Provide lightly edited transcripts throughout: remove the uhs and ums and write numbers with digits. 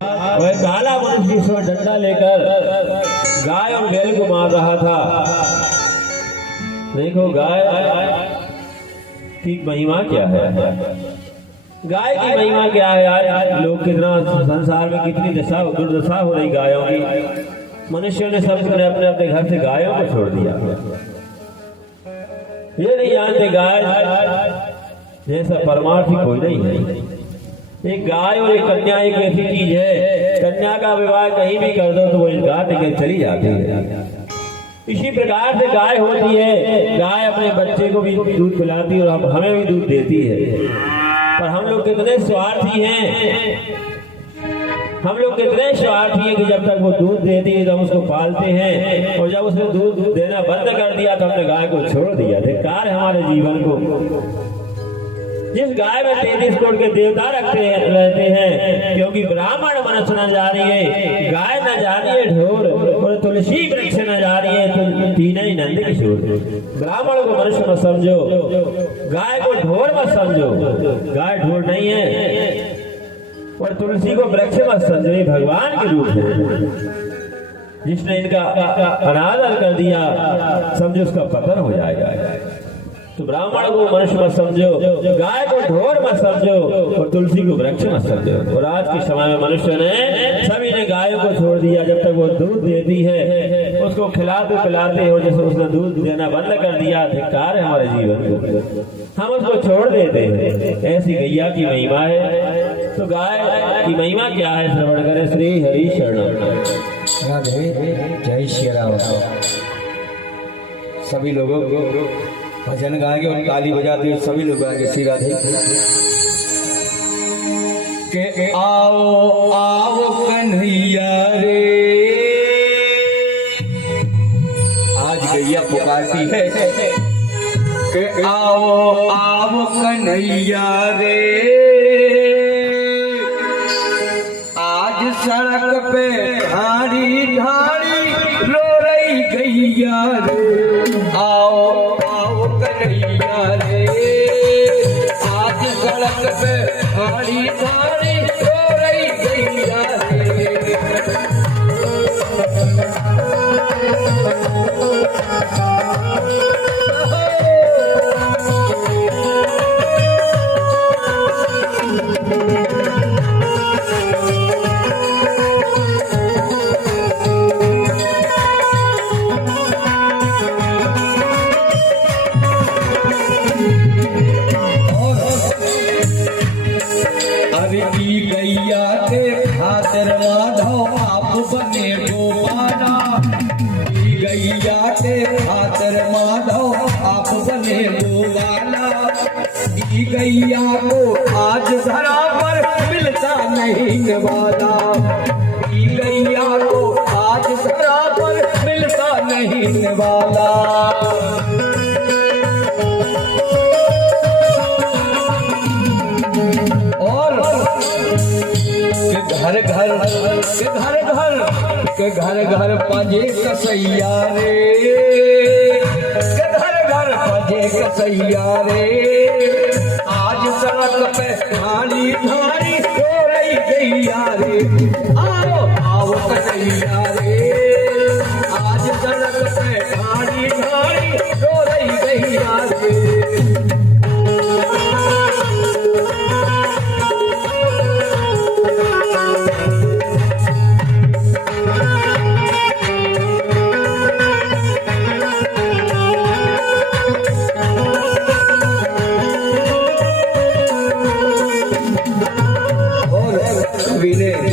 वह काला मनुष्य इस समय डंडा लेकर गाय और बैल को मार रहा था। देखो गाय की महिमा क्या है, गाय की महिमा क्या है। आज लोग कितना संसार में कितनी दशा दुर्दशा हो रही गायों की। मनुष्यों ने सब अपने अपने घर से गायों को छोड़ दिया। ये नहीं जानते गाय जैसा परमार्थी कोई नहीं है। एक गाय और एक कन्या एक ऐसी चीज है, कन्या का विवाह कहीं भी कर दो तो वो इनकार लेकर चली जाती है। इसी प्रकार से गाय होती है, गाय अपने बच्चे को भी दूध पिलाती है और हमें भी दूध देती है। पर हम लोग कितने स्वार्थी हैं, हम लोग कितने स्वार्थी हैं कि जब तक वो दूध देती है तो हम उसको पालते हैं, और जब उसने दूध देना बंद कर दिया तो हमने गाय को छोड़ दिया। धिक्कार है हमारे जीवन को। जिस गाय में 33 करोड़ के देवता रहते हैं, क्योंकि ब्राह्मण मनुष्य न जा रही है, गाय न जा रही है ढोर, और तुलसी वृक्ष न जा रही है तो तीन ही नंद किशोर। ब्राह्मण को मनुष्य मत समझो, गाय को ढोर मत समझो, गाय ढोर नहीं है, और तुलसी को वृक्ष मत समझो, ये भगवान के रूप है। जिसने इनका अनादर कर दिया समझो उसका पतन हो जाएगा। तो ब्राह्मण को मनुष्य मत समझो, गाय को ढोर मत समझो, और तुलसी को वृक्ष मत समझो। और आज के समय में मनुष्य ने सभी ने गायों को छोड़ दिया। जब तक वो दूध देती है उसको खिलाते पिलाते, और जैसे उसने दूध देना बंद कर दिया, धिक्कार है हमारे जीवन को, हम उसको छोड़ देते हैं। ऐसी गैया की महिमा है। तो गाय की महिमा क्या है, श्रवण करें। श्री हरि शरणम। जय श्री राम। सभी लोगों को भजन गाएंगे और ताली बजाते हुए सभी लोग गाएंगे श्री राधे। के आओ आओ कन्हैया रे, आज गैया पुकारती है के आओ आओ कन्हैया रे, आज सड़क पे ढाड़ी ढाड़ी रो रही गैया रे। आओ कन्हैया रे, आज सड़क पे ढाड़ी ढाड़ी रो रही गैया रे। गैया के खातिर माधव आप बने गोपाला, गैया के खातिर माधव आप बने गोपाला। गैया को आज धरा पर मिलता नहीं वाला, गैया को आज धरा पर मिलता नहीं वाला। घर घर पाजे कसैया रे, घर घर पाजे कसैया रे, आज सड़क पे ढाली ढाली रो रही गैया रे। आओ आओ कसैया रे, आज सड़क पे ढाली ढाली रो रही गैया रे।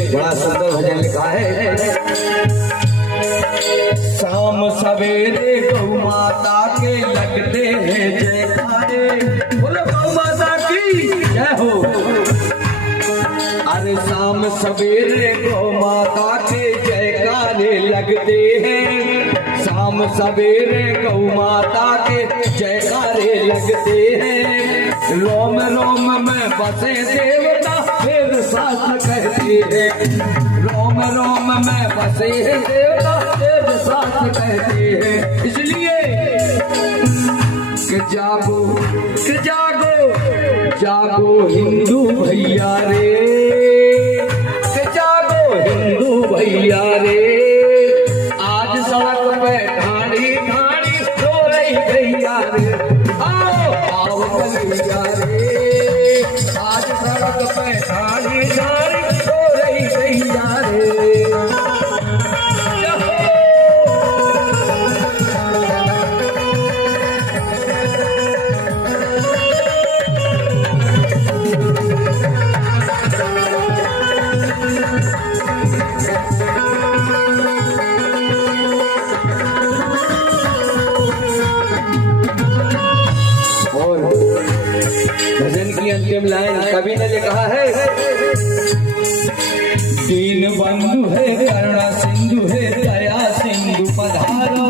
बड़ा सुंदर भजन लिखा है। शाम सवेरे गौ माता के लगते हैं जयकारे, बोलो गौ माता की जय हो। अरे शाम सवेरे गौ माता के जयकारे लगते हैं, शाम सवेरे गौ माता के जयकारे लगते हैं। रोम रोम में बसे देवता वेद शास्त्र कहते हैं, रोम रोम में बसे देवता वेद शास्त्र कहते हैं। इसलिए कि जागो जागो जागो हिंदू भैया रे, कि जागो हिंदू भैया रे, आज सड़क पे ठाणी ठाणी रो रही भैया रे, आओ कन्हैया रे, आज सड़क पे ठाणी ठाणी रो रही भैया रे। भजन की अंतिम लाइन कवि ने लिखा है, दीन बंधु है करुणा सिंधु है दया सिंधु पधारो,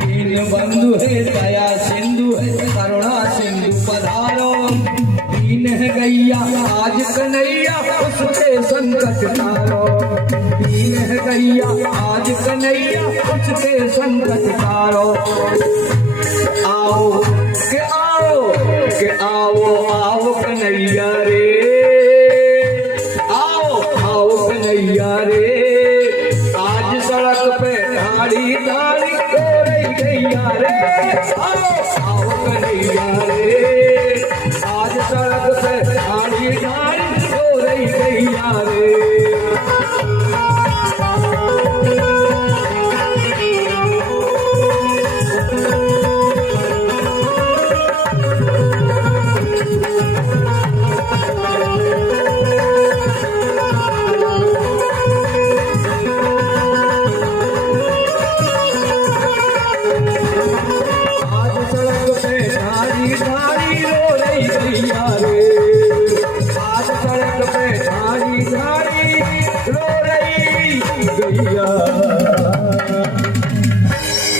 दीन बंधु है दया सिंधु है करुणा सिंधु पधारो, दीन है गैया आज कन्हैया उसके संकट तारो, दीन है गैया आज कन्हैया उसके संकट तारो। आओ के आओ के आओ कन्हैया रे, आओ कन्हैया रे, आज सड़क पे ठाड़ी ठाड़ी रो रही गैया रे, आओ कन्हैया रे, आज सड़क पे ठाड़ी ठाड़ी रो रही गैया रे।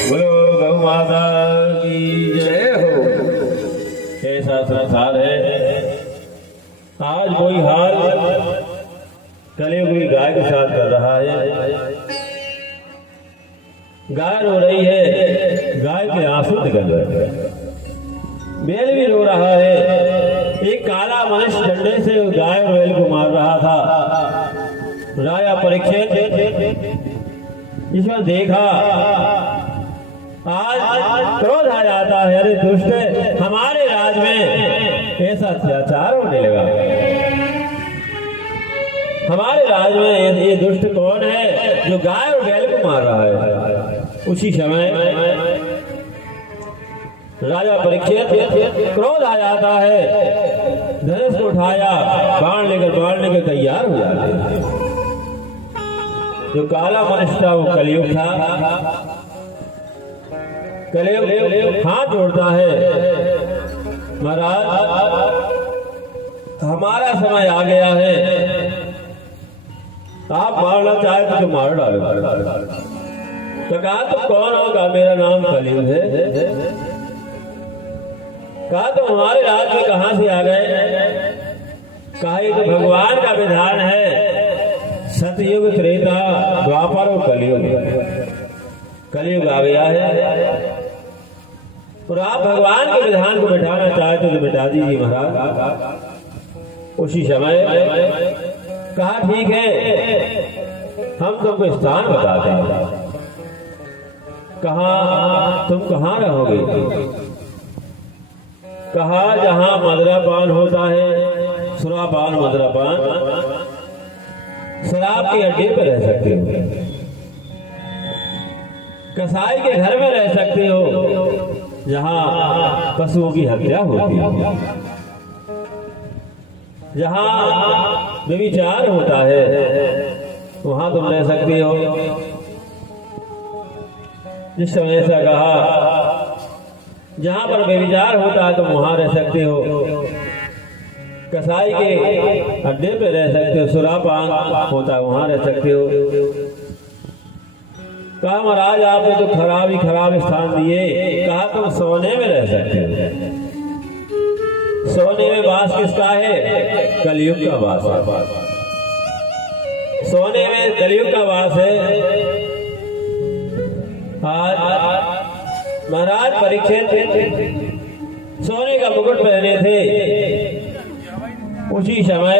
बोलो गौ माता की जय हो। ऐसा संसार है, आज कोई हाल कलयुग की गाय के साथ कर रहा है। गाय रो रही है, गाय के आंसू निकल रहे हैं, बैल भी रो रहा है। एक काला मनुष्य डंडे से गाय और बैल को मार रहा था। राजा परीक्षित ईश्वर देखा, आज क्रोध आ जाता है, अरे दुष्ट, हमारे राज में ऐसा अत्याचार होने लगा। हमारे राज में ये दुष्ट कौन है जो गाय और बैल को मार रहा है। उसी समय राजा परीक्षित क्रोध आ जाता है, धनुष को उठाया, बाण लेकर तैयार हो जाते हैं। जो काला मनुष्य था वो कलयुग था। कलयुग हाथ जोड़ता है, महाराज हमारा समय आ गया है, आप मारना चाहे तो मार डालो। तो कहा तो कौन होगा, मेरा नाम कलयुग है। कहा तो हमारे राज में कहां से आ गए। कहा ये तो भगवान का विधान है, सतयुग त्रेता द्वापर और कलयुग, कलयुग आ गया है और आप भगवान के विधान को बिठाना चाहते तो बिठा दीजिए महाराज। उसी समय कहा ठीक है, हम तुमको स्थान बताते हैं। कहा तुम कहाँ रहोगे। कहा जहां मदरापान होता है, सुरापान मदरापान, शराब के अड्डे पर रह सकते हो, कसाई के घर में रह सकते हो जहां पशुओं की हत्या होती है, जहां व्यभिचार होता है वहां तुम रह सकते हो। जिस समय ऐसा कहा, जहां पर व्यभिचार होता है तुम वहां रह सकते हो, कसाई के अड्डे पे रह सकते हो, सुरापान होता है वहां रह सकते हो। कहा महाराज आपने तो खराब स्थान दिए। कहा तुम सोने में रह सकते हो। सोने में वास किसका है, कलयुग का वास है। सोने में कलयुग का वास है। आज महाराज परीक्षित सोने का मुकुट पहने थे। उसी समय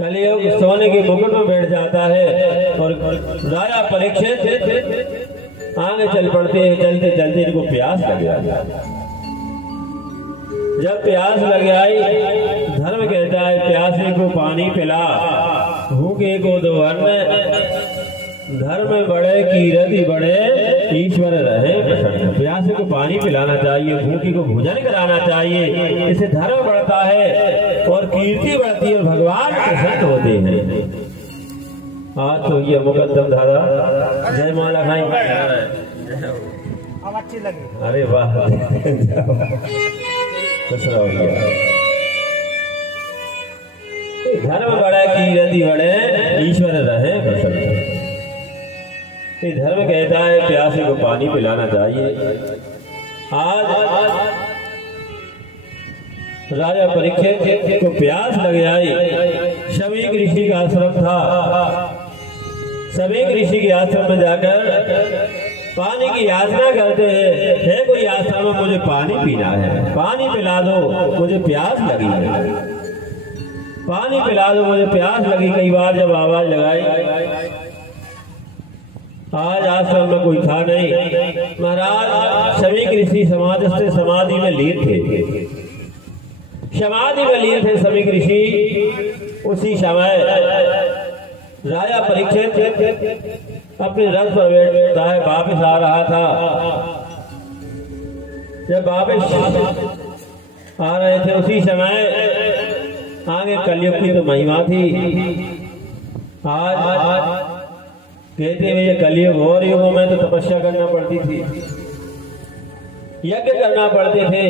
कलियुग सोने के मुकुट में बैठ जाता है और राजा परीक्षित आगे चल पड़ते हैं। चलते चलते इनको प्यास लग जाता है। जब प्यास लग आई, धर्म कहता है प्यासे को पानी पिला, भूखे को दो अन्न, धर्म बढ़े कीरति बढ़े, ईश्वर रहे प्रसन्न। प्यासे को पानी पिलाना चाहिए, भूखे को भोजन कराना चाहिए, इससे धर्म बढ़ता है और कीर्ति बढ़ती है और भगवान प्रसन्न होते हैं। आज तो ये मुकद्दम धारा जय माला भाई अब अच्छी लगी। अरे वाह खुश रहो भैया। धर्म बढ़े कीरति बढ़े, ईश्वर रहे प्रसन्न। ये धर्म कहता है प्यासे को पानी पिलाना चाहिए। आज राजा परीक्षित को प्यास लग आई। शमीक ऋषि का आश्रम था। शमीक ऋषि के आश्रम में जाकर पानी की याचना करते हैं। है कोई आश्रम में, मुझे पानी पीना है, पानी पिला दो, मुझे प्यास लगी है, पानी पिला दो, मुझे प्यास लगी। कई बार जब आवाज लगाई, आज आश्रम में कोई था नहीं। महाराज शमीक ऋषि समाधि में लीन थे। समाधि में लीन थे शमीक ऋषि। उसी समय राजा परीक्षित अपने रथ पर बैठता है, वापस आ रहा था। जब वापस आ रहे थे, उसी समय आगे कलयुग की तो महिमा थी। आज कहते हुए ये कलयुग और युगों में तो तपस्या करना पड़ती थी, यज्ञ करना पड़ते थे,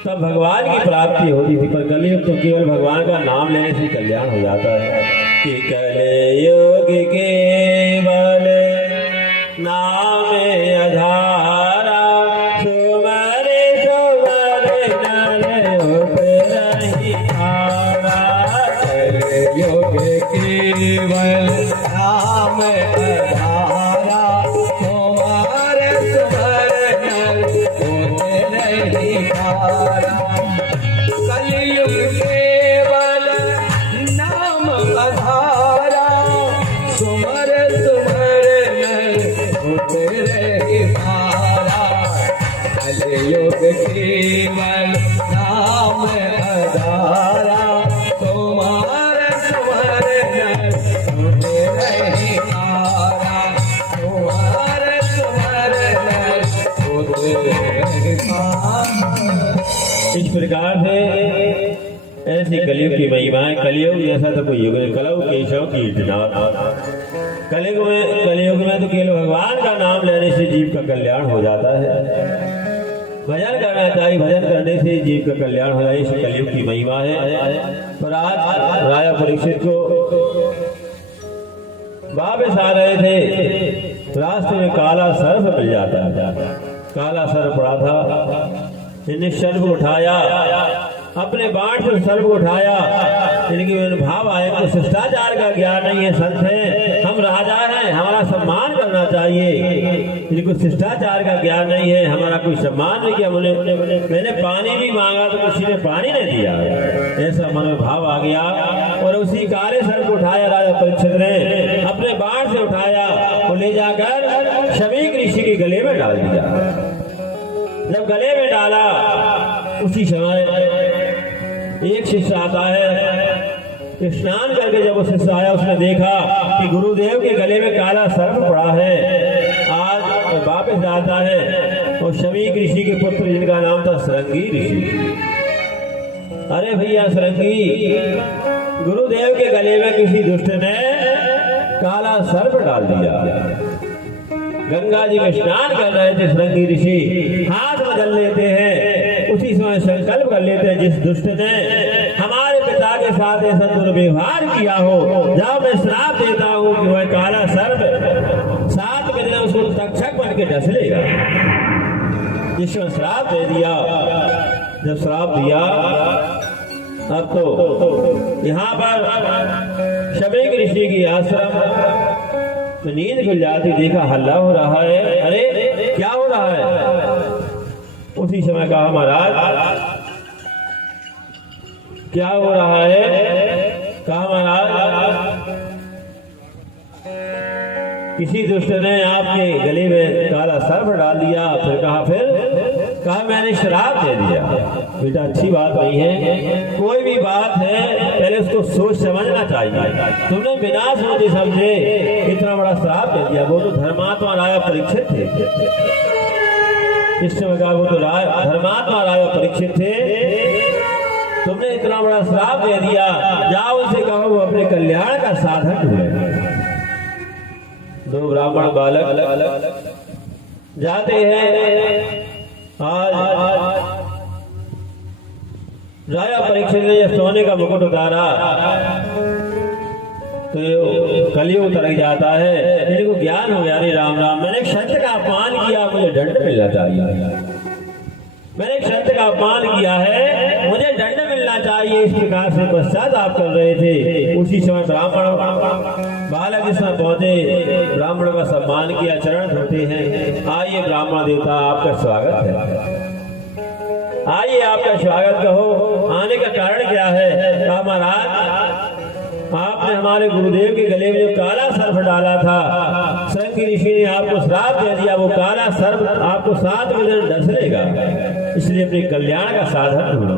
तब भगवान की प्राप्ति होती थी। पर कलयुग तो केवल भगवान का नाम लेने से कल्याण हो जाता है। कि कलयुग केवल नाम आधारा, सुमरे सुमरे नर नहीं हारा। कलयुग केवल नाम आधारा, तुम्हारे सुमरन होते नहीं हारा। कलयुग केवल नाम आधारा, सुमर सुमरन होते नहीं हारा। कलयुग केवल नाम आधारा, तुम्हारे सुमरन होते नहीं हारा। तुम्हारे सुमरन होते नहीं हारा। इस प्रकार से ऐसी कलयुग की महिमाएं। कलयुग जैसा तो कोई युग नहीं। कलयुग केशव कीर्तनाथ। कलयुग में तो केवल भगवान का नाम लेने से जीव का कल्याण हो जाता है। भजन करना चाहिए, भजन करने से जीव का कल्याण हो जाए। इस कलयुग की महिमा है। पर आज राजा परीक्षित को वापस आ रहे थे, रास्ते में काला सर्प मिल जाता है। काला सर्प पड़ा था, इन्हें सर्प उठाया, अपने बाण से सर्प उठाया। इनके भाव आए तो शिष्टाचार का ज्ञान नहीं है, संत है, हम राजा हैं, हमारा सम्मान करना चाहिए। इनको शिष्टाचार का ज्ञान नहीं है, हमारा कोई सम्मान नहीं किया। मैंने पानी भी मांगा तो किसी ने पानी नहीं दिया, ऐसा मन में भाव आ गया। और उसी काले सर्प उठाया राजा परीक्षित ने, अपने बाण से उठाया और ले जाकर शमीक ऋषि के गले में डाल दिया। जब गले में डाला, उसी समय एक शिष्य आता है। स्नान करके जब वो शिष्य आया, उसने देखा कि गुरुदेव के गले में काला सर्प पड़ा है। आज वापस आता है और शमीक ऋषि के पुत्र जिनका नाम था सरंगी ऋषि। अरे भैया सरंगी, गुरुदेव के गले में किसी दुष्ट ने काला सर्प डाल दिया। गंगा जी में स्नान कर रहे थे सरंगी ऋषि, हाथ में जल लेते हैं। उसी समय संकल्प कर लेते हैं, जिस दुष्ट ने हमारे पिता के साथ ऐसा दुर्व्यवहार किया हो, जब मैं श्राप देता हूँ कि वह काला सर्प 7 दिन उसको तक्षक बन के डस लेगा। ईश्वर श्राप दे दिया। जब श्राप दिया, अब तो यहाँ पर शमीक ऋषि की आश्रम तो नींद खुल जाती। देखा हल्ला हो रहा है, अरे क्या हो रहा है। उसी समय कहा महाराज क्या हो रहा है। कहा महाराज किसी दुष्ट ने आपके गले में काला सर्प डाल दिया। फिर कहा मैंने शराब दे दिया। बेटा अच्छी बात नहीं है, कोई भी बात है पहले उसको सोच समझना चाहिए। तुमने बिना सोचे समझे इतना बड़ा श्राप दे दिया। वो तो धर्मात्मा राजा परीक्षित थे, इस समय का वो तो धर्मात्मा राजा परीक्षित थे। तुमने इतना बड़ा श्राप दे दिया, जाओ उसे कहो वो अपने कल्याण का साधन ढूंढे। दो ब्राह्मण बालक जाते हैं। आज राजा परीक्षित ने सोने का मुकुट उतारा तो कलयुग उतर जाता है। इनको ज्ञान हो गया, नहीं राम राम, मैंने एक संत का अपमान किया, मुझे दंड मिलना चाहिए। मैंने एक संत का अपमान किया है, मुझे दंड मिलना चाहिए। इस प्रकार से पश्चाताप कर रहे थे। उसी समय ब्राह्मण बालक इसमें पहुंचे, ब्राह्मण का सम्मान किया, चरण धोते हैं। आइए ब्राह्मण देवता, आपका स्वागत है, आइए आपका स्वागत कहो, आने का कारण क्या है? कहा महाराज आपने हमारे गुरुदेव के गले में जो काला सर्प डाला था, स्वयं की ऋषि ने आपको श्राप दे दिया। वो काला सर्प आपको 7 दिन डसलेगा, इसलिए अपने कल्याण का साधन ढूंढो।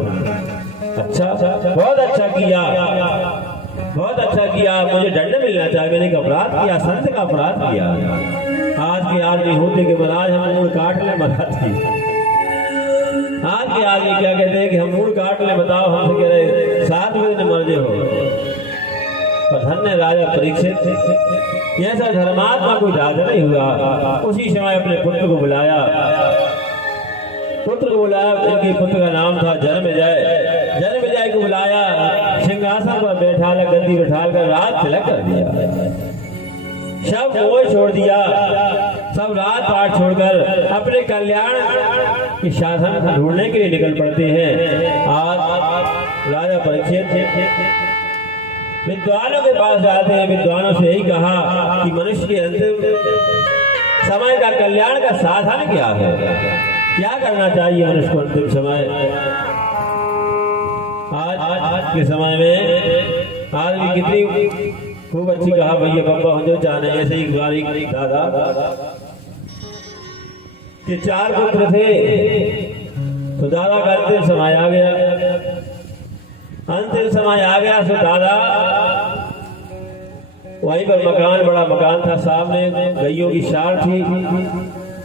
अच्छा, बहुत अच्छा किया, बहुत अच्छा किया। मुझे दंड मिलना चाहिए, मैंने एक अपराध किया, संत का अपराध किया। आज के आदमी होते कि महाराज हम मूड काट ले, महाराज आज के आदमी क्या कहते हैं कि हम मूड काट ले, बताओ हमसे कह रहे 7 दिन मर्जे हो। पर धन्य राजा परीक्षित, ऐसा धर्मात्मा कोई राजा नहीं हुआ। उसी समय अपने पुत्र को बुलाया, इनके पुत्र का नाम था जन्मेजय। जन्मेजय को बुलाया, सिंहासन पर बैठा कर, गद्दी बैठा कर राज तिलक कर दिया। सब मोह छोड़ दिया, सब रात पाठ छोड़कर अपने कल्याण के साधन ढूंढने के लिए निकल पड़ते हैं। आज राजा परीक्षित विद्वानों के पास जाते हैं। विद्वानों से यही कहा कि मनुष्य के अंतिम समय का कल्याण का साधन क्या है, क्या करना चाहिए मनुष्य को अंतिम समय। आज के समय में आदमी कितनी खूब अच्छी कहा भैया पापा हम जो चाहने। ऐसे ही एक दादा के 4 पुत्र थे, तो दादा का अंतिम समय आ गया। अंतिम समय आ गया तो दादा वहीं पर मकान, बड़ा मकान था, सामने गैयों की शार थी।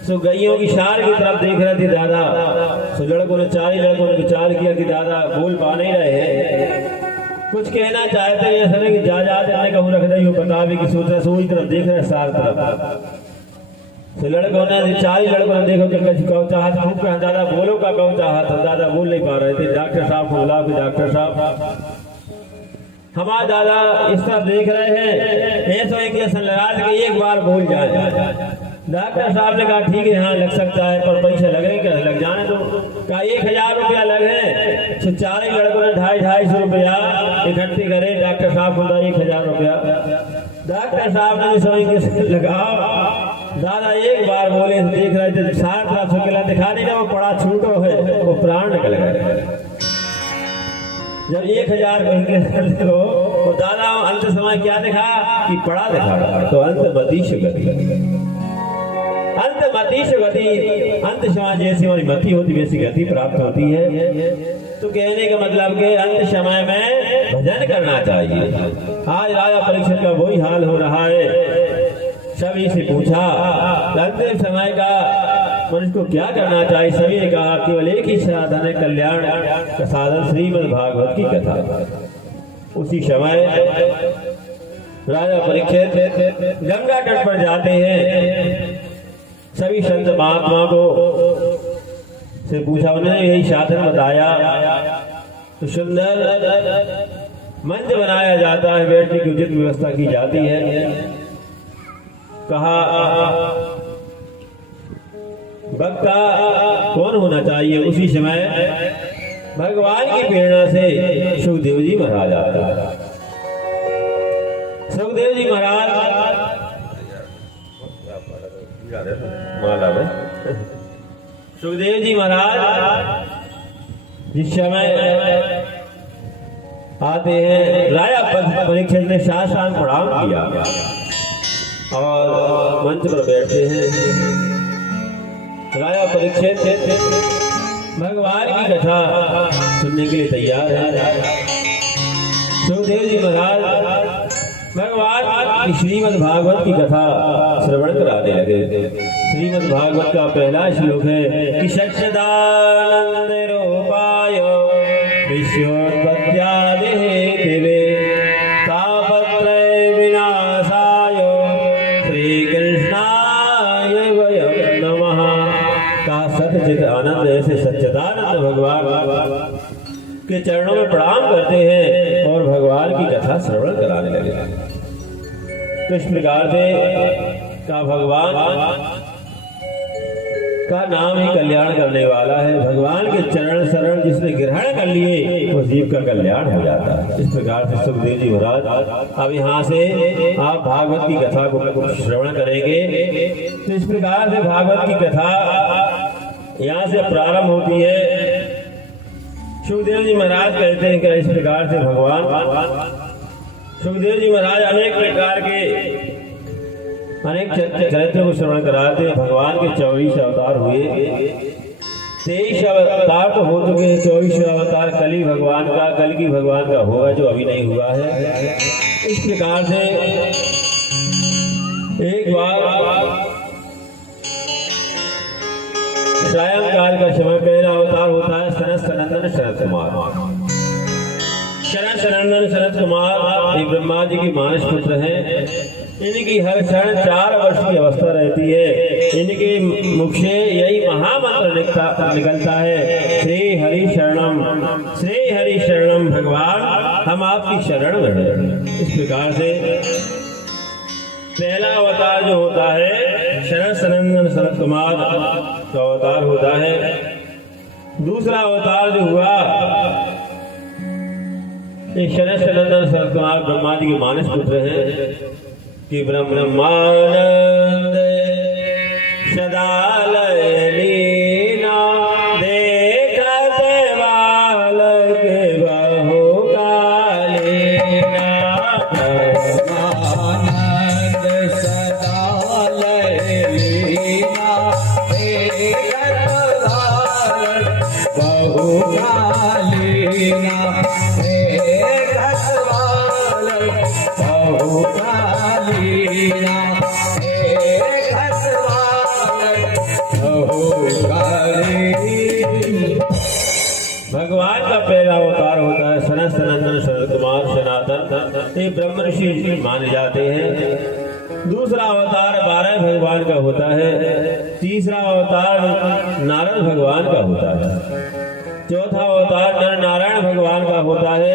सो गैयों की शार की तरफ देख रहे थे दादा। सो लड़कों ने 4 लड़कों ने विचार किया कि दादा बोल पा नहीं रहे हैं, कुछ कहना चाहते हैं, ऐसा नहीं कि जा कहूँ रख दे बता भी कि सोच रहे सो तरफ देख रहे सार तरफ। तो लड़कों ने 4 लड़कों ने देखो कहो चाहत खूब कहा दादा बोलो का कहो चाहत, दादा बोल नहीं पा रहे थे। डॉक्टर साहब को बुला, डॉक्टर साहब हमारे दादा इस तरफ देख रहे हैं, ऐसा है कि नाराज के एक बार बोल जाए। डॉक्टर साहब ने कहा ठीक है हाँ लग सकता है, पर पैसे लगेंगे, लग जाने दो। कहा 1000 रुपया लगे। तो 4 लड़कों ने 250 रुपया इकट्ठे करे। डॉक्टर साहब बोला 1000 रुपया। डॉक्टर साहब ने समझ लगा, दादा एक बार बोले, देख रहे थे 60 लाख रुपया दिखा देगा, वो पड़ा छूटो है, वो प्राण निकल गए। जब 1000 कहेंगे तो दादा अंत समय क्या दिखा कि पड़ा दिखा, तो अंत मतीश गति, अंत मतीश गति, अंत समय जैसी हमारी मति होती वैसी गति प्राप्त होती है। तो कहने का मतलब के अंत समय में भजन करना चाहिए। आज राजा परीक्षित का वही हाल हो रहा है। सभी से पूछा अंतिम समय का मनुष्य को क्या करना चाहिए। सभी ने कहा केवल एक ही साधन है, कल्याण का साधन श्रीमद् भागवत की कथा। उसी समय राजा परीक्षित गंगा तट पर जाते हैं। सभी संत महात्मा को से पूछा, उन्होंने यही साधन बताया। तो सुंदर मंच बनाया जाता है, बैठने की उचित व्यवस्था की जाती है। कहा भक्ता कौन होना चाहिए। उसी समय भगवान की प्रेरणा से सुखदेव जी महाराज आता है। सुखदेव जी महाराज माला में, सुखदेव जी महाराज जिस समय आते हैं। राजा परीक्षित ने साष्टांग प्रणाम किया और मंच पर बैठते हैं। राजा परीक्षित भगवान की कथा सुनने के लिए तैयार है। सुखदेव जी महाराज भगवान की श्रीमद् भागवत की कथा श्रवण कराने लगे। श्रीमद् भागवत का पहला श्लोक है कि सच्चिदानंद रूपाय विश्वोत्पत्त्यादि हेतवे तापत्रय विनाशाय श्री कृष्णाय वयं नमः। का सच्चिद आनंद ऐसे सच्चिदानंद भगवान के चरणों में प्रणाम करते हैं और भगवान की कथा श्रवण कराने लगे। तो इस प्रकार से का भगवान का नाम ही कल्याण करने वाला है। भगवान के चरण शरण जिसने ग्रहण कर लिए वो जीव का कल्याण हो जाता है। इस प्रकार से सुखदेव जी महाराज अब यहाँ से आप भागवत की कथा को श्रवण करेंगे। तो इस प्रकार से भागवत की कथा यहाँ से प्रारंभ होती है। सुखदेव जी महाराज कहते हैं कि इस प्रकार से भगवान सुखदेव जी महाराज अनेक प्रकार के अनेक चरित्र को श्रवण कराते हैं। भगवान के 24 अवतार हुए, 23 अवतार तो हो चुके हैं। 24 अवतार कली भगवान का, कलकी भगवान का होगा जो अभी नहीं हुआ है। इस प्रकार से एक बार सायंकाल का समय पहला अवतार होता है सनत सनंदन शरद कुमार। शरद सनंदन शरद कुमार ये ब्रह्मा जी की मानस पुत्र हैं। इनकी हर क्षण 4 वर्ष की अवस्था रहती है। इनके मुख से यही महामंत्र निकलता है, श्री हरि शरणम भगवान हम आपकी शरण में हैं। इस प्रकार से पहला अवतार जो होता है शरद सनंदन शरद कुमार का अवतार होता है। दूसरा अवतार जो हुआ ये शरद सनंदन शरद कुमार ब्रह्मा जी के मानस पुत्र हैं कि ब्रह्मानंद सदालय लीना देखत बालक बहु कालीना। ब्रह्मानंद सदालय लीना देखत बालक बहु कालीना। भगवान का पहला अवतार होता है सनत सनंदन शरद कुमार सनातन, ये ब्रह्म ऋषि माने जाते हैं। दूसरा अवतार 12 भगवान का होता है। तीसरा अवतार नारद भगवान का होता है। चौथा अवतार नर नारायण भगवान का होता है।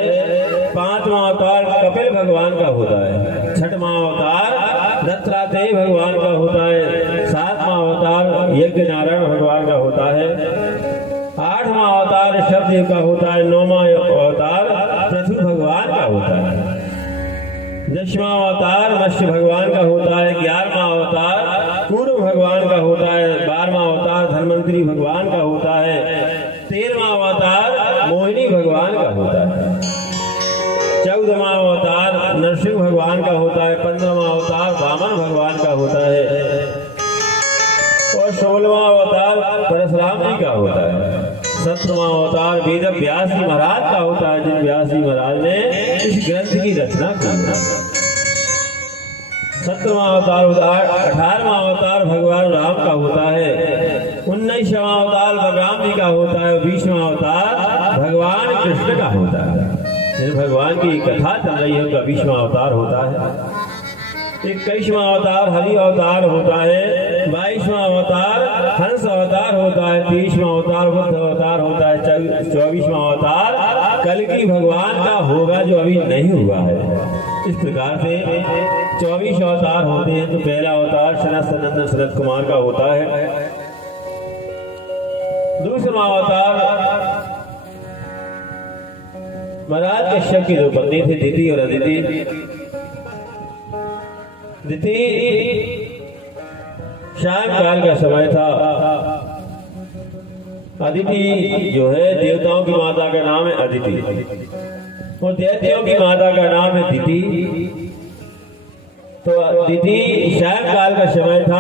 5वां अवतार कपिल भगवान का होता है। 6वां अवतार दत्तात्रेय भगवान का होता है। 7वां अवतार यज्ञ नारायण भगवान का होता है। 8वां अवतार ऋषभ का होता है। 9वां अवतार पृथ्वी भगवान का होता है। 10वां अवतार मत्स्य भगवान का होता है। 11वां अवतार पूर्व भगवान का होता है। 12वां अवतार धन्वंतरी भगवान का होता है। 13वां अवतार मोहिनी भगवान का होता है। 14वां अवतार नरसिंह भगवान का होता है। 15वां अवतार वामन भगवान का होता है और 16वां अवतार परशुराम जी का होता है। 17वां अवतार वेद व्यास जी महाराज का होता है, जिन व्यास जी महाराज ने इस ग्रंथ की रचना की। 17वां अवतार होता है। 18वां अवतार भगवान राम का होता है। 19वां अवतार बलराम जी का होता है। 20वां अवतार भगवान कृष्ण का होता है। भगवान की कथा चल रही है, उनका 20वां अवतार होता है। 21वां अवतार हरि अवतार होता है। 22वां अवतार हंस अवतार होता है। 23वां अवतार बुद्ध अवतार होता है। 24वां अवतार कलकी भगवान का होगा जो अभी नहीं हुआ है। इस प्रकार से 24 अवतार होते हैं। तो पहला अवतार सनत सनंदन शरद कुमार का होता है। दूसरा अवतार महाराज कश्यप की 2 पत्नी थी, दिति और अदिति। दिति सायंकाल का समय था। अदिति जो है देवताओं की माता का नाम है अदिति। वो दैत्यों की माता का नाम है दिति। तो दिति शाम काल का समय था,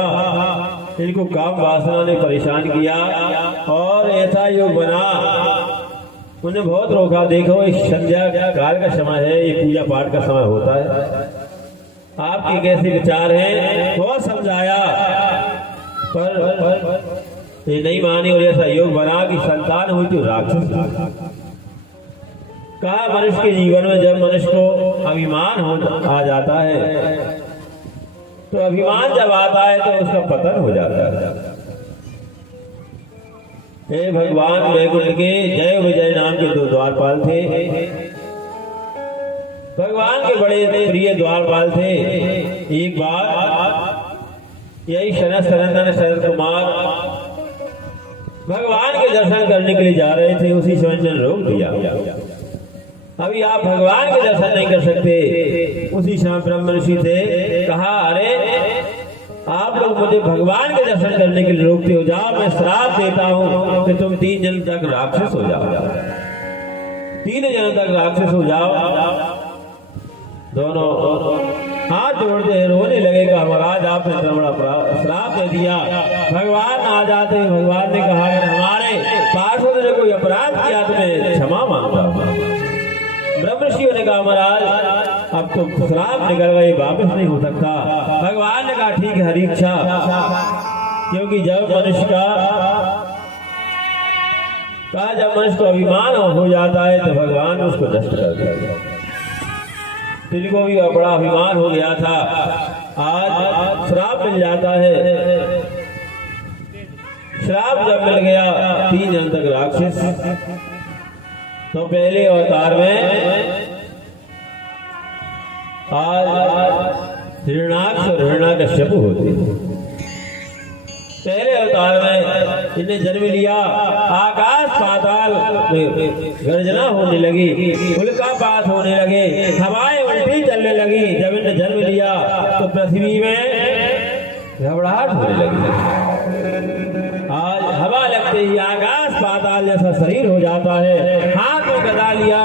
इनको काम वासना ने परेशान किया और ऐसा योग बना, उन्हें बहुत रोका। देखो इस संध्या काल का समय है, ये पूजा पाठ का समय होता है, आपके कैसे विचार हैं, बहुत समझाया पर ये नहीं मानी और ऐसा योग बना कि संतान हुई तो राक्षस। कहा मनुष्य के जीवन में जब मनुष्य को अभिमान आ जाता है, तो अभिमान जब आता है तो उसका पतन हो जाता है। हे भगवान वैकुंठ के जय विजय नाम के 2 द्वारपाल थे, भगवान के बड़े प्रिय द्वारपाल थे। एक बार यही शरद कुमार भगवान के दर्शन करने के लिए जा रहे थे, उसी समय ने रोक दिया। अभी आप भगवान के दर्शन नहीं कर सकते। उसी समय ब्रह्म ऋषि थे, कहा अरे आप लोग मुझे भगवान के दर्शन करने के लिए रोकते हो, जाओ मैं श्राप देता हूं कि तुम 3 दिन तक राक्षस हो जाओ, 3 दिन तक राक्षस हो जाओ। दोनों हाथ जोड़ते रोने लगे, कहा महाराज आपने इतना बड़ा श्राप दे दिया, भगवान आ जाते। भगवान ने कहा अगर हमारे पार्षद ने कोई अपराध किया तो मैं क्षमा मांगता हूं। ब्रह्मर्षियों ने कहा महाराज अब तो श्राप निकल गई, वापस नहीं हो सकता। भगवान ने कहा ठीक है हरी इच्छा, क्योंकि जब मनुष्य को अभिमान हो जाता है तो भगवान उसको नष्ट कर देता है। तिनको भी बड़ा अभिमान हो गया था, आज श्राप मिल जाता है। श्राप जब मिल गया 3 दिन तक राक्षस, तो पहले अवतार में आज हिरणाक्ष और हिरण्याकश्यप होते। पहले अवतार में इन्हें जन्म लिया, आकाश पाताल गर्जना होने लगी, उल्कापात होने लगे, हवाएं उल्टी चलने लगी। जब इन्हें जन्म लिया तो पृथ्वी में घबराहट होने लगी। आज हवा लगते ही आकाश पाताल जैसा शरीर हो जाता है। हाथ में गदा लिया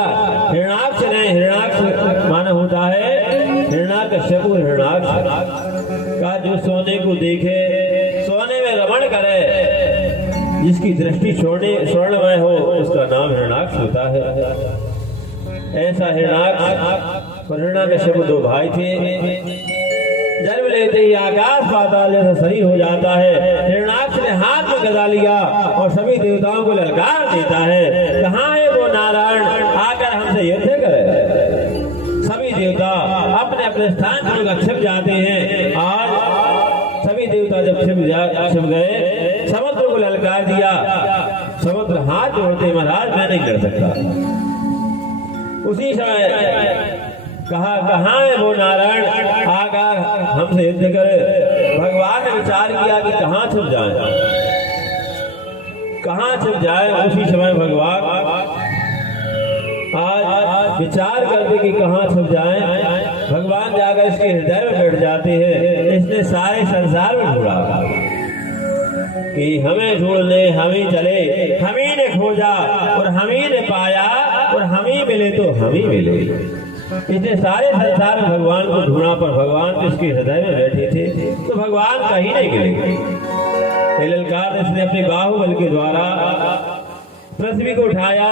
हिरणाक्ष ने, हिरणाक्ष माना होता है हिरण्याकश्यप। हिरणाक्ष का जो सोने को देखे, सोने में रमण करे, जिसकी दृष्टि स्वर्णमय हो, उसका नाम हिरणाक्ष होता है। ऐसा हिरणाक्ष और हिरण्याकश्यप 2 भाई थे। जन्म लेते ही आकाश पाताल जैसा शरीर हो जाता है। हिरणाक्ष ने हाथ में गदा लिया और सभी देवताओं को ललकार देता है, कहाँ है वो नारायण, आकर हमसे युद्ध करे। सभी देवता अपने अपने स्थान पर छिप जाते हैं। आज सभी देवता जब छिप गए, समुद्र को ललकार दिया। समुद्र हाथ जोड़ते महाराज मैं नहीं कर सकता। उसी समय कहा कहाँ है वो नारायण, आकर हमसे युद्ध करे। भगवान ने विचार किया कि कहाँ छुप जाए, कहाँ छुप जाए। उसी समय भगवान आज विचार करते कि कहाँ छुप जाए। भगवान जाकर इसके हृदय में बैठ जाते हैं। इसने सारे संसार में ढूंढा कि हमें ढूंढने हम ही चले, हम ही ने खोजा और हम ही ने पाया, और हम ही मिले तो हम ही मिले। इसने सारे संसार में भगवान को ढूंढा, पर भगवान इसके हृदय में बैठे थे, तो भगवान कहीं नहीं गिरे। ललकार इसने अपने बाहुबल के द्वारा पृथ्वी को उठाया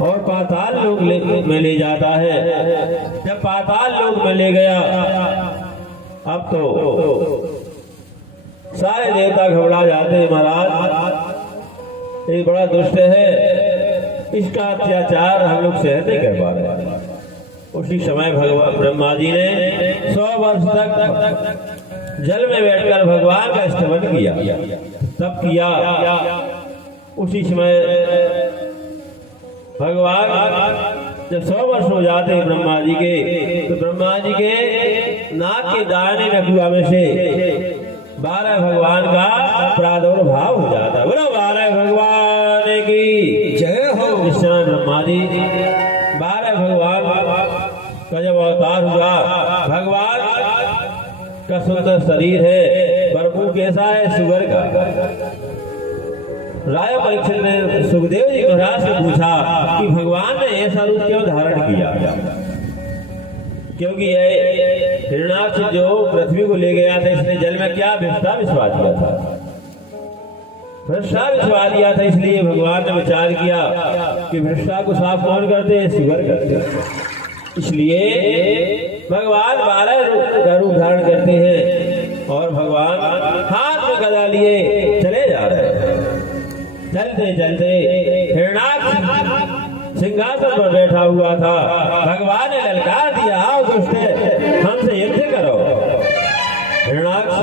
और पाताल लोक में ले जाता है। जब पाताल लोक में ले गया, अब तो सारे देवता घबरा जाते हैं, महाराज ये बड़ा दुष्ट है, इसका अत्याचार हम लोग सहन नहीं कर पा रहे। उसी समय भगवान ब्रह्मा जी ने 100 वर्ष तक जल में बैठकर भगवान का स्तवन किया, तब किया। उसी समय भगवान जब 100 वर्ष हो जाते ब्रह्मा जी के, तो ब्रह्मा जी के नाक के दाहिने नकुआ में से 12 भगवान का प्रादुर्भाव हो जाता। बोलो 12 भगवान की जय हो। इस समय ब्रह्मा जी 12 भगवान का जब अवतार हुआ, भगवान का सुंदर शरीर है, पर मुंह कैसा है सुअर का। राजा परीक्षित ने सुखदेव जी महाराज से पूछा कि भगवान ने ऐसा रूप क्यों धारण किया? क्योंकि ये हिरण्याक्ष जो पृथ्वी को ले गया था, इसने जल में क्या भिष्टा बिछवा दिया था, भ्रष्टा बिछवा दिया था। इसलिए भगवान ने विचार किया कि भ्रष्टा को साफ कौन करते हैं? शिवर करते हैं। इसलिए भगवान 12 का रूप धारण करते हैं और भगवान हाथ में गदा लिए चले जा रहे हैं। चलते चलते हिरण्याक्ष सिंहासन पर बैठा हुआ था। भगवान ने ललकार दिया, आओ दुष्ट हमसे युद्ध करो। हिरण्याक्ष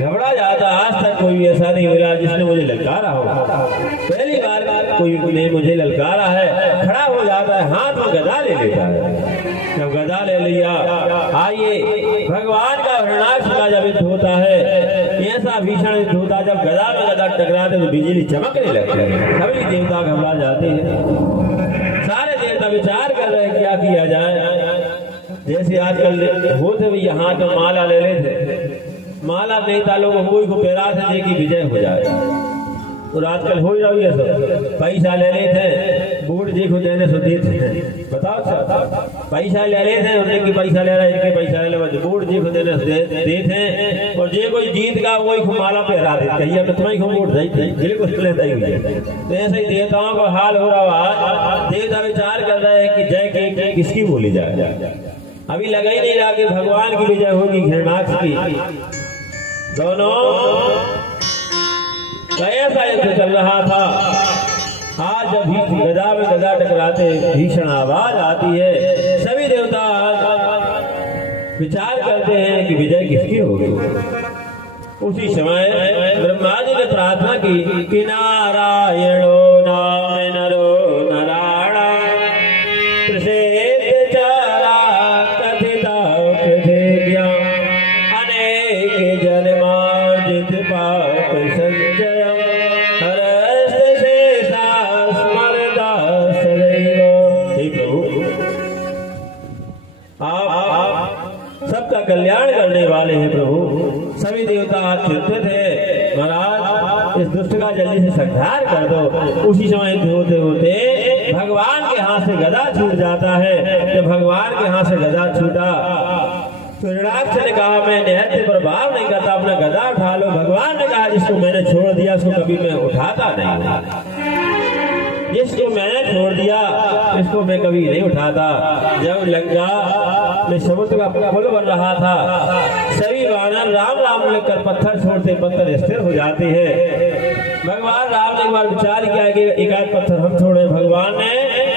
घबरा जाता, आज तक कोई ऐसा नहीं मिला जिसने मुझे ललकारा हो। पहली बार कोई ने मुझे ललकारा है। खड़ा हो जाता है, हाथ में गदा ले लेता है। जब गदा ले लिया, आइए भगवान का हिरण्याक्ष का जब युद्ध होता है, ऐसा भीषण युद्ध होता है, जब गदा में गदा टकराते तो बिजली चमकने लगती है। सभी देवता घबरा जाते हैं। सारे देवता विचार कर रहे क्या किया जाए। जैसे आजकल होते भी हाथ में माला ले लेते, माला देता लोगों को पैरा से कि विजय हो जाए। और आजकल हो जाओ ये सब पैसा ले लेते, बूढ़ जी को देने से देते हैं। बताओ पैसा ले लेते हैं, उनके पैसा ले रहा है, इनके पैसा ले रहा, बूढ़ जी को देने से देते हैं। और जे कोई जीत का वही माला पहरा देते हैं, तो तुम्हें खूब वोट देते बिल्कुल लेता ही हुई। तो ऐसे ही देवताओं का हाल हो रहा है। देवता विचार कर रहे हैं कि जय के किसकी बोली जाए। अभी लगा ही नहीं रहा कि भगवान की विजय होगी हिरण्याक्ष की। दोनों ऐसा युद्ध चल रहा था। आज जब गदा में गदा टकराते भीषण आवाज आती है, सभी देवता विचार करते हैं कि विजय किसकी होगी। उसी समय ब्रह्मा जी ने प्रार्थना की कि नारायणो नाम नरो नारायण प्रसिद्ध चारा कथिता पृथिव्या अनेक जन्मार्जित पाप संचयम् हरस्त शेषा स्मरता सदैव। हे प्रभु, आप सबका कल्याण करने वाले हैं प्रभु। सभी देवता आज चिंतित है, महाराज इस दुष्ट का जल्दी से संहार कर दो। उसी समय होते होते भगवान के हाथ से गदा छूट जाता है। जब भगवान के हाथ से गदा छूटा तो हिरण्याक्ष ने कहा मैं निहत्य प्रभाव नहीं करता, अपना गदा उठा लो। भगवान ने कहा जिसको मैंने छोड़ दिया उसको कभी मैं उठाता नहीं, जिसको मैंने छोड़ दिया इसको मैं कभी नहीं उठाता। जब लंका में समुद्र का पुल बन रहा था, सभी वानर राम राम लिखकर पत्थर छोड़ते, पत्थर स्थिर हो जाते हैं। भगवान राम ने एक बार विचार किया कि एक आध पत्थर हम छोड़े। भगवान ने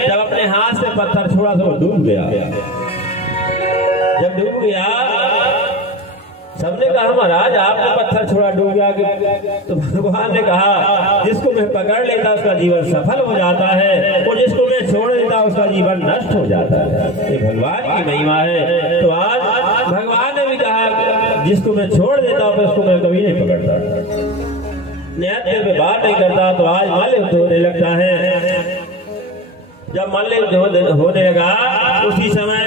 जब अपने हाथ से पत्थर छोड़ा तो वो डूब गया। जब डूब गया सबने कहा महाराज आपने पत्थर छोड़ा डूब गया। तो भगवान ने कहा जिसको मैं पकड़ लेता उसका जीवन सफल हो जाता है, और जिसको मैं छोड़ देता उसका जीवन नष्ट हो जाता है। ये भगवान की महिमा है। तो आज भगवान ने भी कहा जिसको मैं छोड़ देता हूँ उसको मैं कभी नहीं पकड़ता, निहत्थे पे बात नहीं करता। तो आज मल्लयुद्ध होने लगता है। जब मल्लयुद्ध होने लगा उसी समय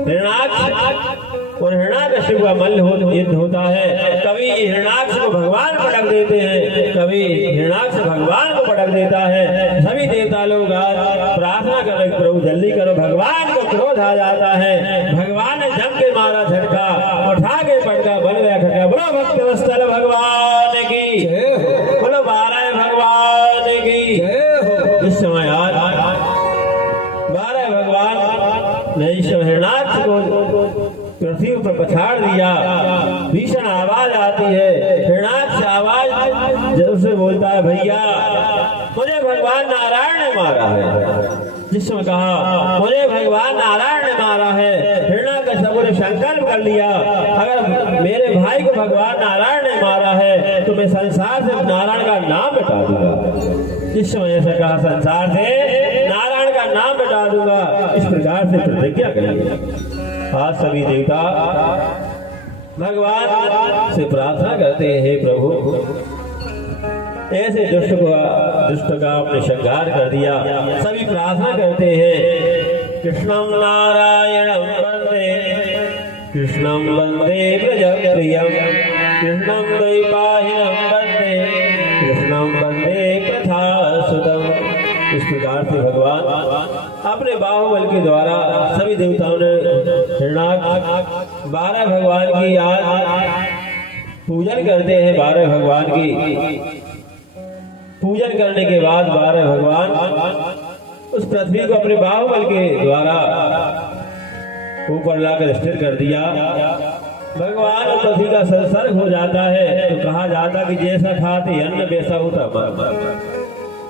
हिरण्याक्ष और हिरण्याकश्यप का मल्ल युद्ध होता है। कभी हिरण्याक्ष को भगवान पटक देते हैं, कभी हिरण्याक्ष भगवान को पटक देता है। सभी देवता लोग आज प्रार्थना कर रहे प्रभु जल्दी करो। भगवान को क्रोध आ जाता है। भगवान ने जम के मारा झटका, उठा के पटका, बन गया खटका। बोलो भक्त वत्सल भगवान की, बोलो 12 भगवान की। इस समय आज 12 भगवान ने इस हिरण्याक्ष को पृथ्वी पर पछाड़ दिया। भीषण आवाज आती है। हिरण्याक्ष आवाज जब से बोलता है भैया मुझे भगवान नारायण ने मारा है। जिसने कहा मुझे भगवान नारायण ने मारा है। हिरण्याकश्यप ने संकल्प कर लिया अगर मेरे भाई को भगवान नारायण ने मारा है तो मैं संसार से नारायण का नाम मिटा दूंगा। जिस समय ऐसा कहा संसार से नारायण का नाम मिटा दूंगा। इस प्रकार से प्रतिज्ञा करेंगे। आज सभी देवता भगवान से प्रार्थना करते हैं हे प्रभु ऐसे दुष्ट का आपने संहार कर दिया। सभी प्रार्थना करते हैं कृष्णम नारायणम वंदे, कृष्णम वंदे ब्रजप्रियम, कृष्णम द्वैपायनम वंदे, प्रकार से भगवान अपने बाहुबल के द्वारा सभी देवताओं ने हिरणाक्ष 12 भगवान की आज पूजन करते हैं। 12 भगवान की पूजन करने के बाद 12 भगवान उस पृथ्वी को अपने बाहुबल के द्वारा ऊपर लाकर स्थिर कर दिया। भगवान और पृथ्वी का संसर्ग हो जाता है तो कहा जाता कि जैसा खाते अन्न वैसा होता मन।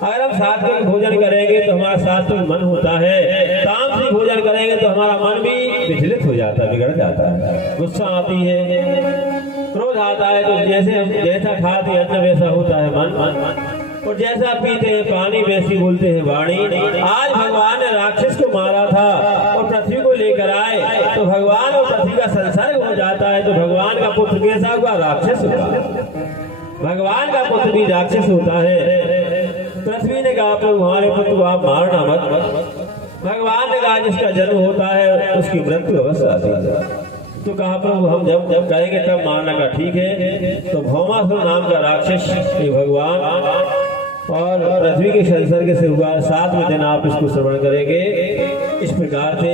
अगर हम सात्विक भोजन करेंगे तो हमारा सात्विक मन होता है, तामसिक भोजन करेंगे तो हमारा मन भी विचलित हो जाता है, बिगड़ जाता है, गुस्सा आती है, क्रोध आता है। तो जैसे हम जैसा खाते अन्न वैसा होता है मन, और जैसा पीते हैं पानी वैसी बोलते हैं वाणी। आज भगवान ने राक्षस को मारा था और पृथ्वी को लेकर आए तो भगवान और पृथ्वी का संसर्ग हो जाता है तो भगवान का पुत्र कैसा हुआ? राक्षस हुआ। भगवान का पुत्र भी राक्षस होता है। पृथ्वी ने कहा प्रभु हमारे पुत्र को आप मारना मत। भगवान ने कहा जिसका जन्म होता है उसकी मृत्यु अवश्य आती है। तो कहा प्रभु हम जब कहेंगे तब मारना का ठीक है। तो भौमासुर नाम का राक्षस भगवान और पृथ्वी के संसर्ग से हुआ। 7वें दिन आप इसको श्रवण करेंगे। इस प्रकार से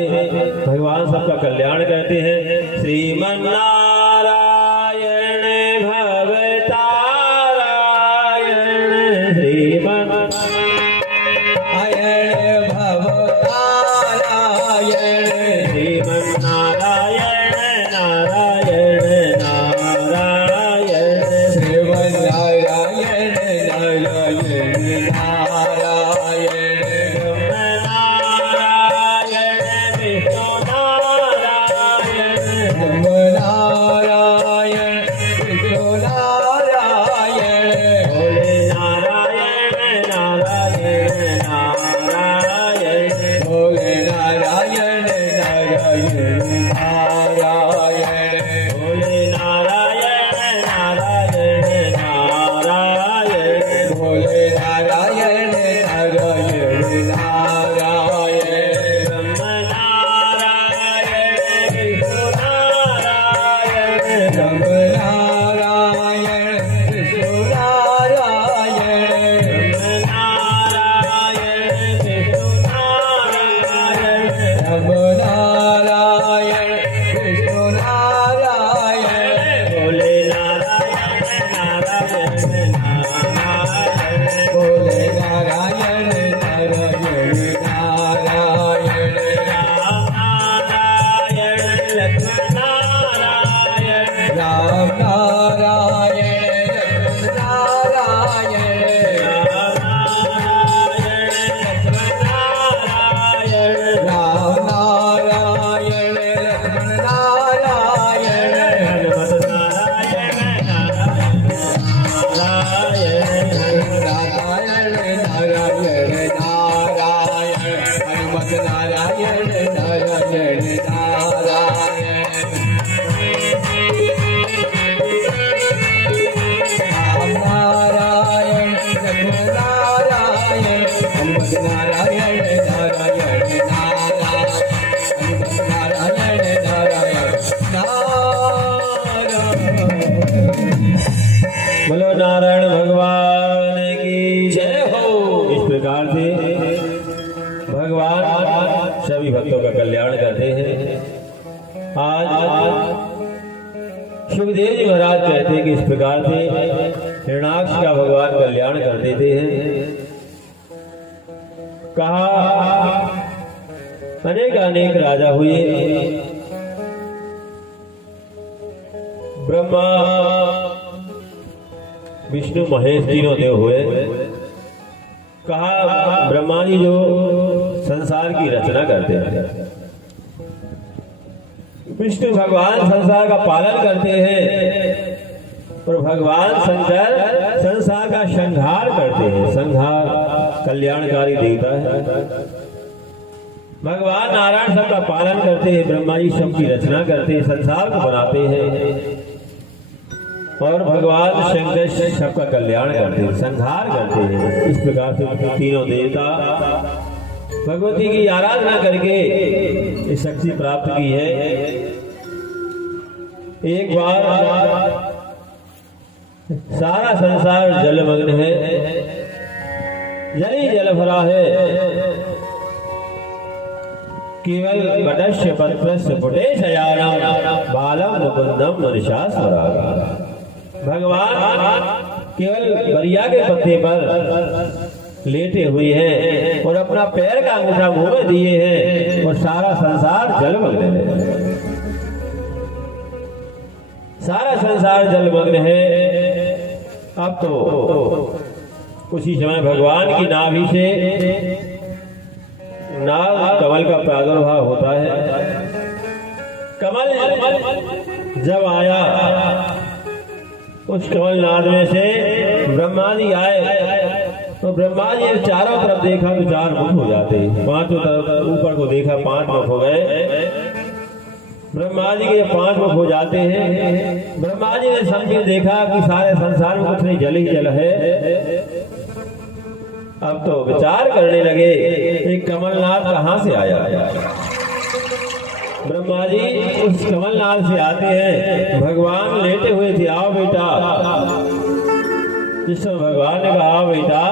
भगवान सबका कल्याण करते हैं। श्रीमन्नारायण भवतारायण श्रीमन आयण भवतारायण श्रीमन्नारायण नारायण नारायण श्रीमन्नारायण नारायण बोलो नारायण भगवान की जय हो। इस प्रकार से भगवान सभी भक्तों का कल्याण करते हैं। आज सुखदेव जी महाराज कहते हैं कि इस प्रकार से हिरणाक्ष का भगवान कल्याण कर देते हैं। कहा अनेक राजा हुए, ब्रह्मा विष्णु महेश तीनों देव हुए। कहा ब्रह्मा जी जो संसार की रचना करते हैं, विष्णु भगवान संसार का पालन करते हैं और भगवान शंकर संसार का संहार करते हैं। संहार कल्याणकारी देवता है। भगवान नारायण सबका पालन करते हैं, ब्रह्मा जी सबकी रचना करते हैं, संसार को बनाते हैं और भगवान शंकर सबका कल्याण करते हैं, संहार करते हैं। इस प्रकार से तीनों देवता भगवती की आराधना करके इस शक्ति प्राप्त की है। एक बार सारा संसार जलमग्न है, जली जल भरा है, केवल वटस्य पत्रस्य पुटे शयानम बालम मुकुंदम मनुषा स्वरागा। भगवान केवल बरिया के पत्ते पर लेटे हुए हैं और अपना पैर का अंगूठा मुंह में दिए हैं और सारा संसार जलमग्न है। सारा संसार जलमग्न है। अब तो उसी समय भगवान की नाभि से नाग कमल का प्रादुर्भाव होता है। कमल जब आया, उस कमल नाद में से ब्रह्मा जी आए तो ब्रह्मा जी ने चारों तरफ देखा तो 4 मुख हो जाते, पांचों तरफ ऊपर को देखा 5 मुख हो गए। ब्रह्मा जी के 5 मुख हो जाते हैं। ब्रह्मा जी ने समझे देखा कि सारे संसार में कुछ नहीं, जल ही जल है। अब तो विचार करने लगे एक कमलनाथ कहाँ से आया। ब्रह्मा जी उस कमलनाथ से आते हैं। भगवान लेटे हुए थे, आओ बेटा। जिस समय भगवान ने कहा बेटा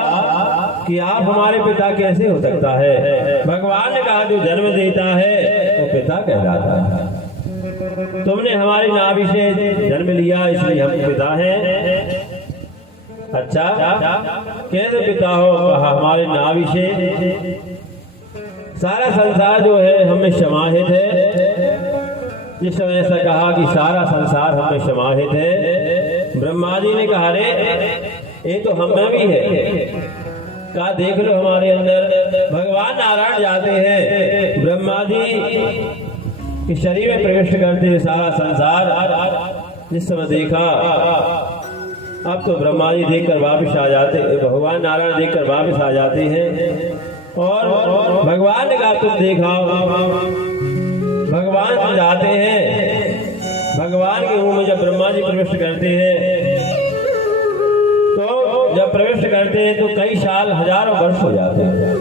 कि आप हमारे पिता कैसे हो सकता है, भगवान ने कहा जो जन्म देता है वो पिता कहलाता है। तुमने हमारी नाभि से जन्म लिया इसलिए हम पिता हैं। अच्छा, कैसे पिता हो? कहा हमारे नाभि से सारा संसार जो है हमें समाहित है। जिस समय ऐसा कहा कि सारा संसार हमें समाहित है, ब्रह्मा जी ने कहा रे ये तो हम में भी है। कहा देख लो हमारे अंदर। भगवान नारायण जाते हैं, ब्रह्मा जी के शरीर में प्रवेश करते हुए सारा संसार जिस समय देखा। अब तो ब्रह्मा जी देखकर वापस आ जाते, भगवान नारायण देखकर वापस आ जाते हैं और भगवान ने कहा तुम दिखाओ। भगवान तो जाते हैं, भगवान के मुंह में जब ब्रह्मा जी प्रवेश करते हैं तो जब प्रवेश करते हैं तो कई साल, हजारों वर्ष हो जाते हैं।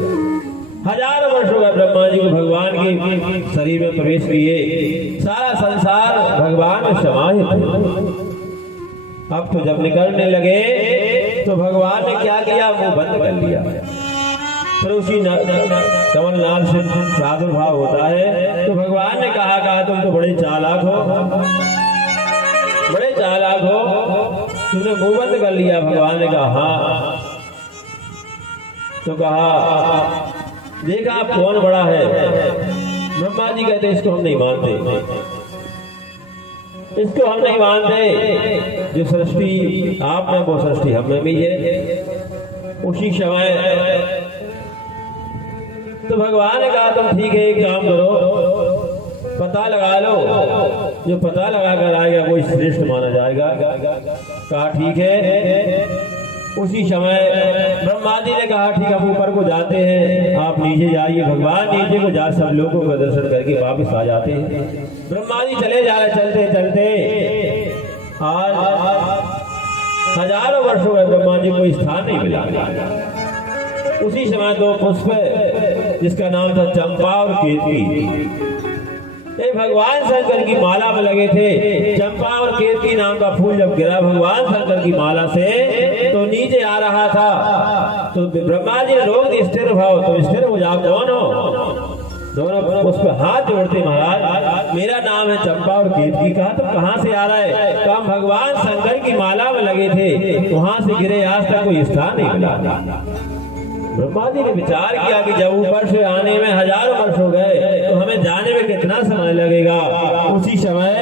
हजारों वर्ष हो गए ब्रह्मा जी को भगवान के शरीर में प्रवेश किए। सारा संसार भगवान में समाहित है। अब तो जब निकलने लगे तो भगवान ने क्या किया, मुंह बंद कर लिया। फिर उसी कमलनाथ से प्रादुर्भाव होता है। तो भगवान ने कहा तुम तो बड़े चालाक हो, बड़े चालाक हो, तुमने मुंह बंद कर लिया। भगवान ने कहा हाँ। तो कहा देखा कौन बड़ा है? ब्रह्मा जी कहते इसको हम नहीं मानते, इसको हम नहीं मानते। जो सृष्टि आप में वो सृष्टि हम में भी है। उसी समय तो भगवान ने कहा तुम ठीक है एक काम करो, पता लगा लो, जो पता लगा कर आएगा वो श्रेष्ठ माना जाएगा। कहा ठीक है। उसी समय ब्रह्मा जी ने कहा ठीक है हम ऊपर को जाते हैं, आप नीचे जाइए। भगवान नीचे को जा सब लोगों का दर्शन करके वापस आ जाते हैं। ब्रह्मा जी चले जा रहे, चलते चलते आज हजारों वर्ष हो गए, ब्रह्मा जी को स्थान नहीं मिला। उसी समय 2 पुष्प जिसका नाम था चंपा और केतकी, ये भगवान शंकर की माला में लगे थे। चंपा और केतकी नाम का फूल जब गिरा भगवान शंकर की माला से तो नीचे आ रहा था। तो ब्रह्मा जी ने रोक दी, स्थिर भाव। तो स्थिर हो जाओ, कौन हो? दोनों उस पर हाथ जोड़ते, महाराज मेरा नाम है चंपा और केतकी। कहा तो कहाँ से आ रहा है? तो हम भगवान शंकर की माला में लगे थे, वहां से गिरे, आज तक कोई स्थान नहीं मिला। ब्रह्मा जी ने विचार किया कि जब ऊपर से आने में हजारों वर्ष हो गए तो हमें जाने में कितना समय लगेगा। उसी समय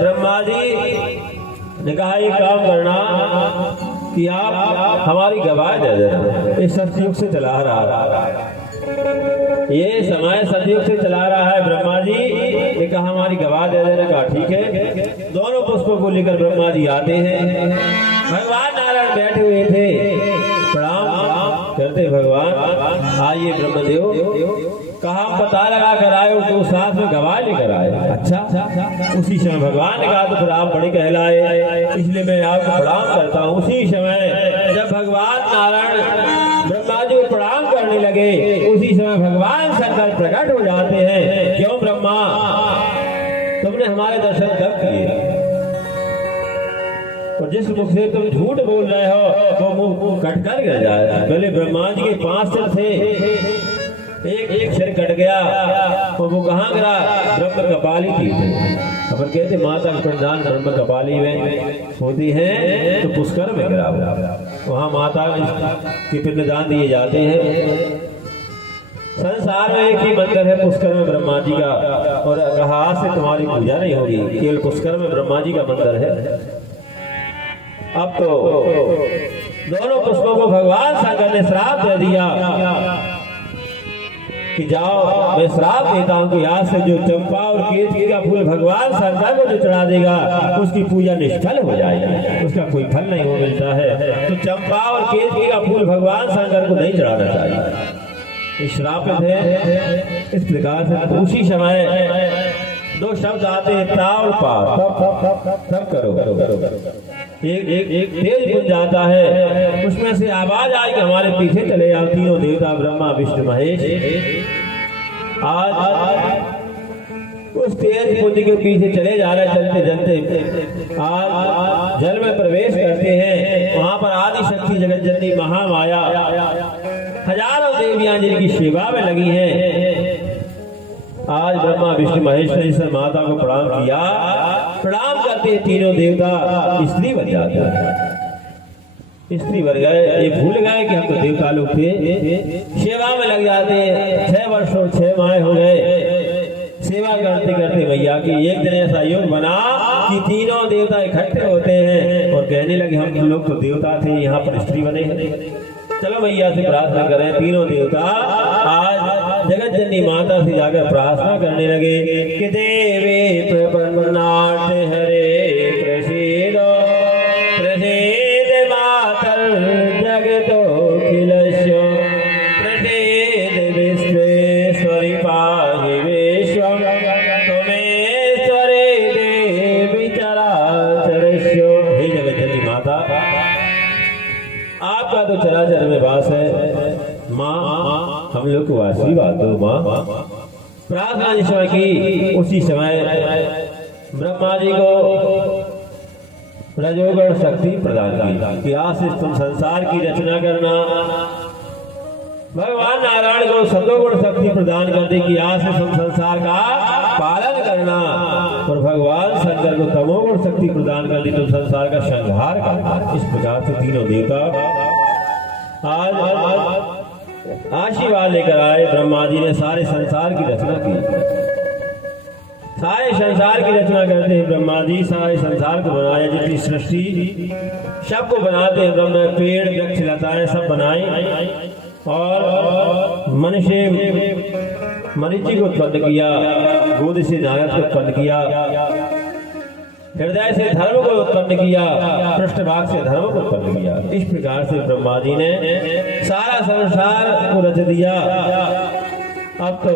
ब्रह्मा जी ने कहा एक काम करना कि आप हमारी गवाह दे देना। ये सतयुग से चला रहा है, ये समय सतयुग से चला रहा है। ब्रह्मा जी ने कहा हमारी गवाह दे देने। कहा ठीक है। दोनों पुष्पों को लेकर ब्रह्मा जी आते हैं। भगवान नारायण बैठे हुए थे, प्रणाम करते भगवान आइए ब्रह्मदेव। कहा पता लगा कर आए तो साथ में गवाह लेकर आए। अच्छा। उसी समय भगवान ने कहा तो फिर आप बड़े कहलाए, इसलिए मैं आपको प्रणाम करता हूँ। उसी समय जब भगवान नारायण ब्रह्मा जी को प्रणाम करने लगे, उसी समय भगवान शंकर प्रकट हो जाते हैं। क्यों ब्रह्मा, तुमने हमारे दर्शन कब किए? और जिस मुख से तुम झूठ बोल रहे हो वो मुंह कट कर गिर जाए। पहले ब्रह्मा जी के 5 सिर थे, एक सिर कट गया और वो कहाँ गिरा? ब्रह्म कपाली थी। अपन कहते माता का पिंडदान ब्रह्म कपाली में होती है, तो पुष्कर में गिरा वहाँ माता के पिंडदान दिए जाते हैं। संसार में एक ही मंदिर है पुष्कर में ब्रह्मा जी का, और कहा आज से तुम्हारी पूजा नहीं होगी, केवल पुष्कर में ब्रह्मा जी का मंदिर है। अब तो दोनों पुष्पों को भगवान शंकर ने श्राप दे दिया कि जाओ, मैं श्राप देता हूँ कि आज से जो चंपा और केतकी का फूल भगवान शंकर को जो चढ़ा देगा उसकी पूजा निष्फल हो जाएगी, उसका कोई फल नहीं हो मिलता है। तो चंपा और केतकी का फूल भगवान शंकर को नहीं चढ़ाना चाहिए, श्रापित है। इस प्रकार से उसी समय 2 शब्द आते हैं, ता और पा, तब करो। एक तेज पुंज आता है, उसमें से आवाज आई कि हमारे पीछे चले आओ तीनों देवता ब्रह्मा विष्णु महेश। आज उस तेज पुंज के पीछे चले जा रहे, चलते चलते आज जल में प्रवेश करते हैं। वहां पर आदि शक्ति जगत जननी महामाया हजारों देवियां जिनकी सेवा में लगी हैं। आज ब्रह्मा विष्णु महेश ने इस माता को प्रणाम किया। प्रणाम करते तीनों देवता स्त्री बन जाते हैं। स्त्री बन गए, ये भूल गए कि हम तो देवता लोग थे, सेवा में लग जाते हैं। 6 वर्ष और 6 माह हो गए सेवा करते करते मैया की। एक दिन ऐसा योग बना कि तीनों देवता इकट्ठे होते हैं और कहने लगे हम लोग तो देवता थे, यहाँ पर स्त्री बने हैं, चलो मैया से प्रार्थना करें। तीनों देवता आज जगत जननी माता से जाकर प्रार्थना करने लगे कि देवी प्रपन्नाथ हरे प्रसीद प्रसीद मातर जगतो खिलस्य प्रसीद विश्वेश्वरी पाहि विश्वम त्वमेश्वरी देवी चराचरस्य। हे जगत जननी माता, आपका तो चराचर में वास है माँ, हम लोग को आशीर्वाद दो माँ। प्रार्थना जिस समय की उसी समय ब्रह्मा जी को रजोगुण शक्ति प्रदान की कि आज से तुम संसार की रचना करना। भगवान नारायण को सतोगुण शक्ति प्रदान कर दी कि आज से तुम संसार का पालन करना, और भगवान शंकर को तमोगुण शक्ति प्रदान कर दी तुम संसार का संहार करना। इस प्रकार से तीनों देवता आज आशीर्वाद लेकर आए। ब्रह्मा जी ने सारे संसार की रचना की, सारे संसार की रचना करते हैं ब्रह्मा जी, सारे संसार को बनाया। जितनी सृष्टि सब को बनाते हैं ब्रह्मा, पेड़ वृक्ष लताएं सब बनाए, और मनुष्य मरीचि को उत्पन्न किया, गोद से नारद को उत्पन्न किया, हृदय से धर्म को उत्पन्न किया, पृष्ठभाग से धर्म को उत्पन्न किया। इस प्रकार से ब्रह्मा जी ने सारा संसार को रच दिया। अब तो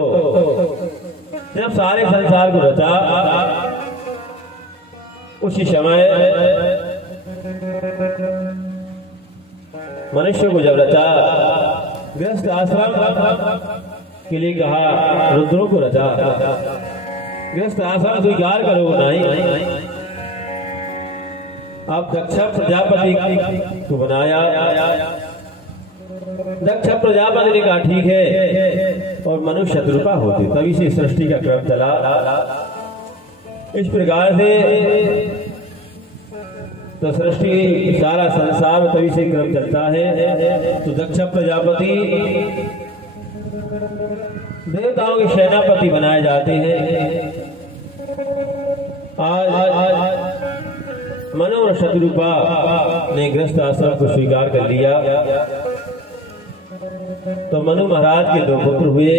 जब सारे संसार को रचा, उसी समय मनुष्य को जब रचा, गृहस्थ आश्रम के लिए कहा, रुद्रों को रचा। गृहस्थ आश्रम स्वीकार करो नहीं। अब दक्ष प्रजापति को बनाया। दक्ष प्रजापति ने कहा ठीक है, और मनुष्य शत्रुपा होते, तभी से सृष्टि का क्रम चला। इस प्रकार से तो सृष्टि सारा संसार तभी से क्रम चलता है। तो दक्ष प्रजापति देवताओं के सेनापति बनाए जाते हैं। आज मनु और शत्रुपा ने गृहस्थ आश्रम को स्वीकार कर लिया। तो मनु महाराज के 2 पुत्र हुए।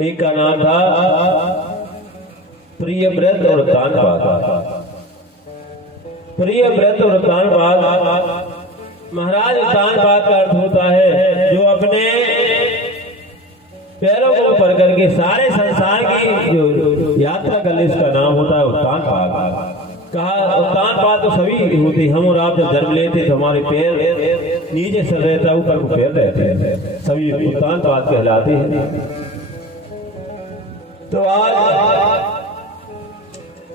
एक का नाम था प्रियव्रत और तानपाद। प्रियव्रत और तानपाद, महाराज तानपाद का अर्थ होता है जो अपने पैरों को ऊपर करके सारे संसार की जो यात्रा कर ले, इसका नाम होता है उत्तानपाद। कहा उत्तानपाद तो सभी होते, हम और आप जब जन्म लेते तो हमारे पैर नीचे से रहता, ऊपर को पैर रहते हैं, सभी उत्तानपाद कहलाते हैं। तो आज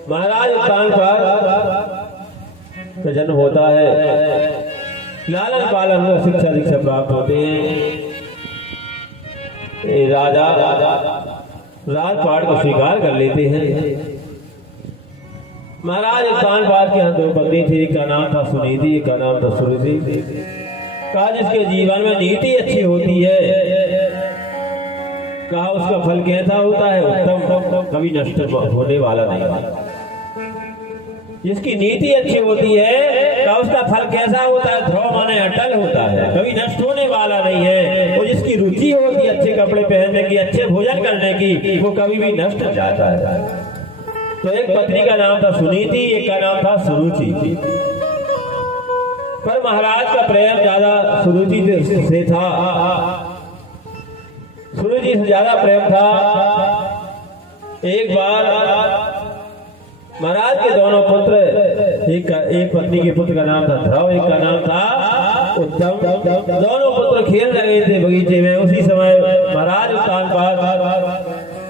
महाराज उत्तानपाद जन्म होता है, लालन पालन में शिक्षा दीक्षा प्राप्त होते हैं। ये राजा राजपाट को स्वीकार कर लेते हैं। महाराज कानपाद के यहाँ 2 पत्नी थी, एक का नाम था सुनीति, एक का नाम था सुरुचि। कहा जिसके जीवन में नीति अच्छी होती है, कहा उसका फल कैसा होता है, उत्तम, कभी नष्ट होने वाला नहीं। जिसकी नीति अच्छी होती है, कहा उसका फल कैसा होता है, ध्रुव माने अटल होता है, कभी नष्ट होने वाला नहीं है। और जिसकी रुचि होती है अच्छे कपड़े पहनने की, अच्छे भोजन करने की, वो कभी भी नष्ट हो जाता है। तो एक पत्नी का नाम था सुनीति, एक का नाम था सुरुचि। पर महाराज का प्रेम ज्यादा सुरुचि से था, सुरुचि से ज्यादा प्रेम था। एक बार महाराज के दोनों पुत्र, एक पत्नी के पुत्र का नाम था ध्रुव, एक का नाम था उत्तम। दोनों पुत्र खेल रहे थे बगीचे में। उसी समय महाराज कानपाद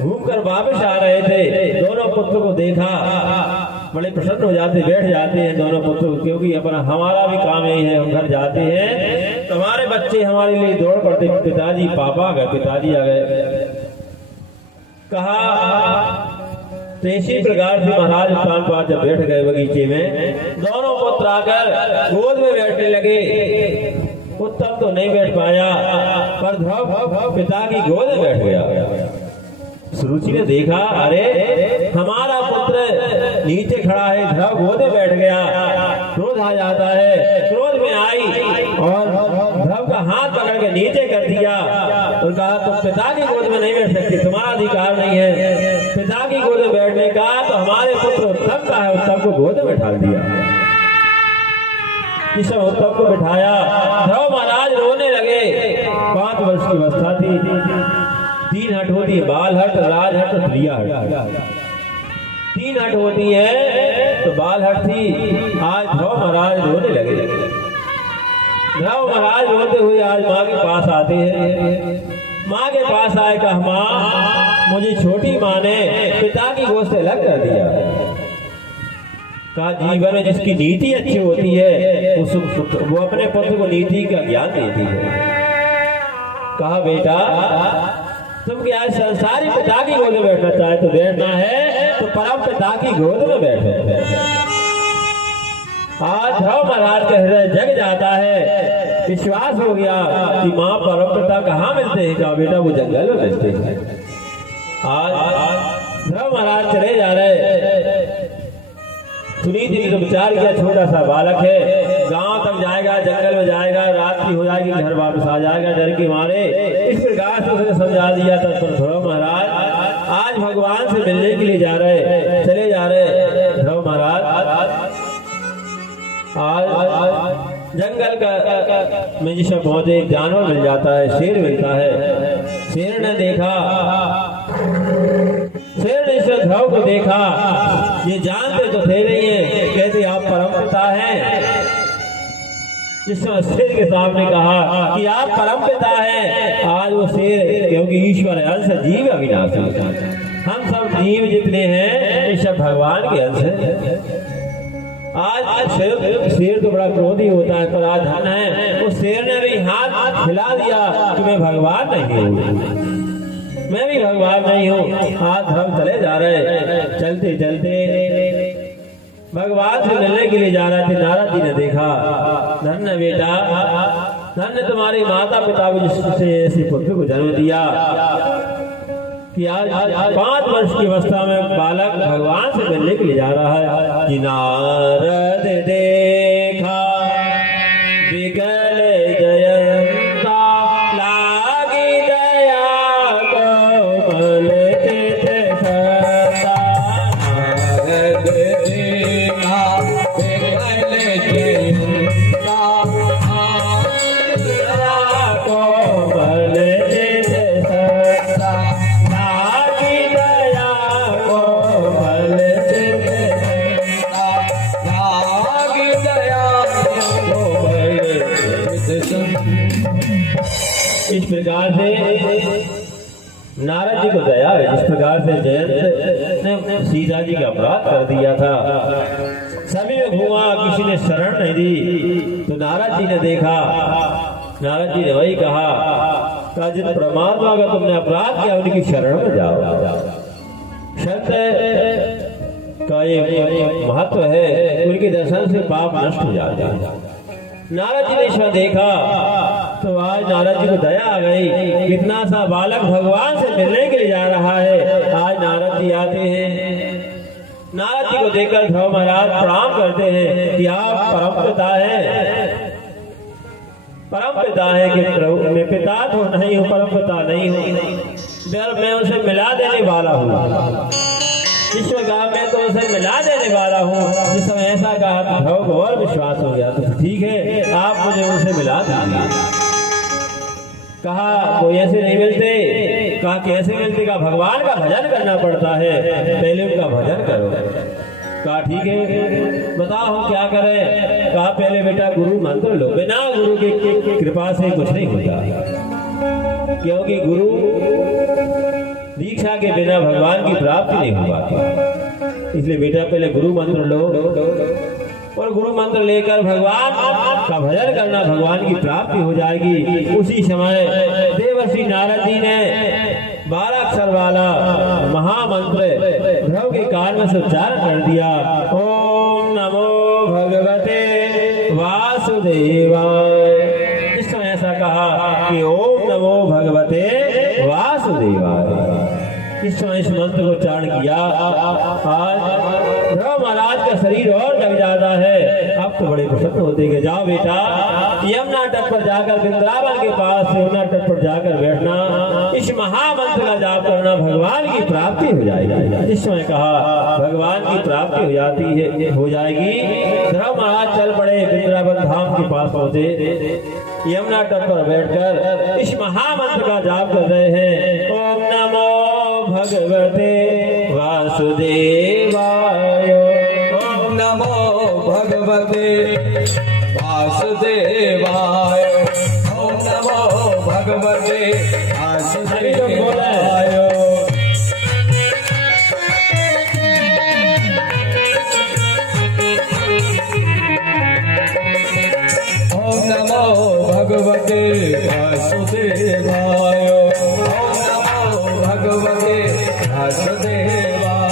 घूमकर वापस आ रहे थे। दोनों पुत्र को देखा, बड़े प्रसन्न हो जाते, बैठ जाते हैं दोनों पुत्र, क्योंकि अपना हमारा भी काम यही है, हम घर जाते हैं तो हमारे बच्चे हमारे लिए दौड़ पड़ते, पिताजी पापा आ गए, पिताजी आ गए। कहा तो इसी प्रकार से महाराज कानपाद जब बैठ गए बगीचे में, दोनों पुत्र आकर गोद में बैठने लगे। उत्तम तो नहीं बैठ पाया, पर ध्रुव पिता की गोद में बैठ गया। सुरुचि ने देखा, अरे हमारा पुत्र नीचे खड़ा है, ध्रुव गोद में बैठ गया। क्रोध आ जाता है, क्रोध में आई और ध्रुव का हाथ पकड़ के नीचे कर दिया और कहा तुम पिता की गोद में नहीं बैठ सकते, तुम्हारा अधिकार नहीं है पिता की गोद में बैठने का। तो हमारे पुत्र उत्तम का है, उत्तम को गोद में बैठा दिया। इस समय उत्तम को बिठाया, ध्रुव महाराज रोने लगे। 5 वर्ष की अवस्था थी। 3 हट होती है, बाल हट, राज हट, प्रिया हट। 3 हट होती है, तो बाल हट थी। आज ध्रुव महाराज रोने लगे। ध्रुव महाराज रोते हुए आज माँ के पास आते हैं। माँ के पास आए, कहा माँ मुझे छोटी माँ ने पिता की गोद से अलग कर दिया। कहा जीवन में जिसकी नीति अच्छी होती है वो अपने पुत्र को नीति का ज्ञान देती है। कहा बेटा तुम क्या संसारी पिता की गोद में बैठना चाहे तो बैठना है, तो परम पिता की गोद में बैठो। आज ध्रुव महाराज का हृदय जग जाता है, विश्वास हो गया कि माँ परम पिता कहाँ मिलते हैं। कहा बेटा वो जंगल में मिलते हैं। आज ध्रुव महाराज चले जा रहे। सुनीति ने तो विचार किया छोटा सा बालक है, गांव तक जाएगा, जंगल में जाएगा, रात की हो जाएगी, घर वापस आ जाएगा डर के मारे। इस प्रकार से उसने समझा दिया था। तो ध्रुव महाराज आज भगवान से मिलने के लिए जा रहे, चले जा रहे। ध्रुव महाराज आज जंगल का में जिसमें पहुंचे, एक जानवर मिल जाता है, शेर मिलता है। शेर ने देखा, शेर ने इस ध्रुव को देखा, ये जानते तो थे नहीं है, कहते आप परम पिता हैं। जिसने शेर के सामने कहा कि आप परम पिता हैं। आज वो शेर, क्योंकि ईश्वर है, अंश जीव अविनाशी, हम सब जीव जितने हैं ये सब भगवान के अंश है। आज शेर तो बड़ा क्रोधी होता है, पर आज धन है, उस शेर ने भी हाथ हिला दिया कि मैं भगवान नहीं हूँ, मैं भी भगवान नहीं हूँ। हाथ ध्रुव चले जा रहे, चलते चलते भगवान से मिलने के लिए जा रहे थे। नारद जी ने देखा, धन्य बेटा, धन्य तुम्हारे माता पिता को जिससे ऐसे पुत्र को जन्म दिया कि आज 5 वर्ष की अवस्था में बालक भगवान से मिलने के लिए जा रहा है। कि नारद देखा विकल जयंता, लागी दया कोमल चित करता। नारद देखा विकल जयंता, दया कोमल चित करता, लागी दया कोमल चित करता, लागी दया कोमल चित। इस प्रकार से नारद जी को दया है। जिस प्रकार से जयंत ने सीता जी का अपराध कर दिया था, सभी में घूमा, किसी ने शरण नहीं दी, तो नारद जी ने देखा, नारद जी ने वही कहा जिन परमात्मा का तुमने अपराध किया उनकी शरण में जाओ। सत्य का ये महत्व है, उनके दर्शन से पाप नष्ट हो जाते हैं। नारद जी ने ऐसा देखा तो आज नारद जी को दया आ गई। कितना सा बालक भगवान से मिलने के लिए जा रहा है, आज नारद जी आते हैं। नारद जी को देखकर ध्रुव महाराज प्रणाम करते हैं कि आप परमपिता हैं, परमपिता है कि प्रभु मैं पिता तो नहीं हूँ, परमपिता नहीं हूँ, मैं उसे मिला देने वाला हूँ। ईश्वर कहा मैं तो उसे मिला देने वाला हूँ। जिस समय ऐसा कहा तो ध्रुव को और विश्वास हो गया, तो ठीक है आप मुझे उनसे मिला दीजिए। कहा कोई ऐसे नहीं मिलते। कहा कैसे मिलते? कहा भगवान का भजन करना पड़ता है, पहले उनका भजन करो। कहा ठीक है बताओ हम क्या करें? कहा पहले बेटा गुरु मंत्र लो, बिना गुरु की कृपा से कुछ नहीं होता, क्योंकि गुरु दीक्षा के बिना भगवान की प्राप्ति नहीं हो पाती। इसलिए बेटा पहले गुरु मंत्र लो, और गुरु मंत्र लेकर भगवान का भजन करना, भगवान की प्राप्ति हो जाएगी। उसी समय देवर्षि नारद जी ने 12 अक्षर वाला महामंत्र ध्रुव के कान में से उच्चारण कर दिया। ओम नमो भगवते वासुदेवाय। इस समय ऐसा कहा कि ओम नमो भगवते वासुदेवाय। इस समय इस मंत्र को उच्चारण किया, आज ध्रुव महाराज का शरीर और जग जाता है। अब तो बड़े प्रसन्न होते कि जाओ बेटा यमुना तट पर जाकर, वृंदावन के पास यमुना तट पर जाकर बैठना, इस महामंत्र का जाप करना, भगवान की प्राप्ति हो जाएगी। इस समय कहा भगवान की प्राप्ति हो जाएगी। ध्रुव महाराज चल पड़े, वृंदावन धाम के पास पहुंचे। यमुना तट पर बैठकर इस महामंत्र का जाप कर रहे हैं। ओम नमो भगवते वासुदेवाय। ओम नमो भगवते वासुदेवाय। ओम नमो भगवते वासुदेवाय। ओम नमो भगवते वासुदेवाय। ओम नमो भगवते वासुदेवाय।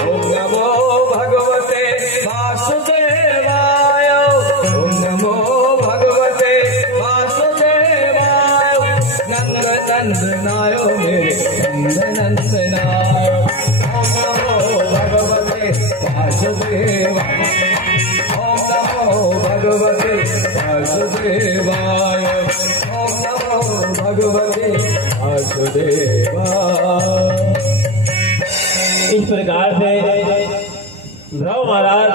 ओम नमो भगवते वासुदेवाय। ओम नमो भगवते वासुदेवाय। नंद नंदनाय मेरे नंद नंदनाय। ओम नमो भगवते वासुदेवाय। ओम नमो भगवते वासुदेवाय। ओम नमो भगवते वासुदेवाय। इस प्रकार से ध्रुव महाराज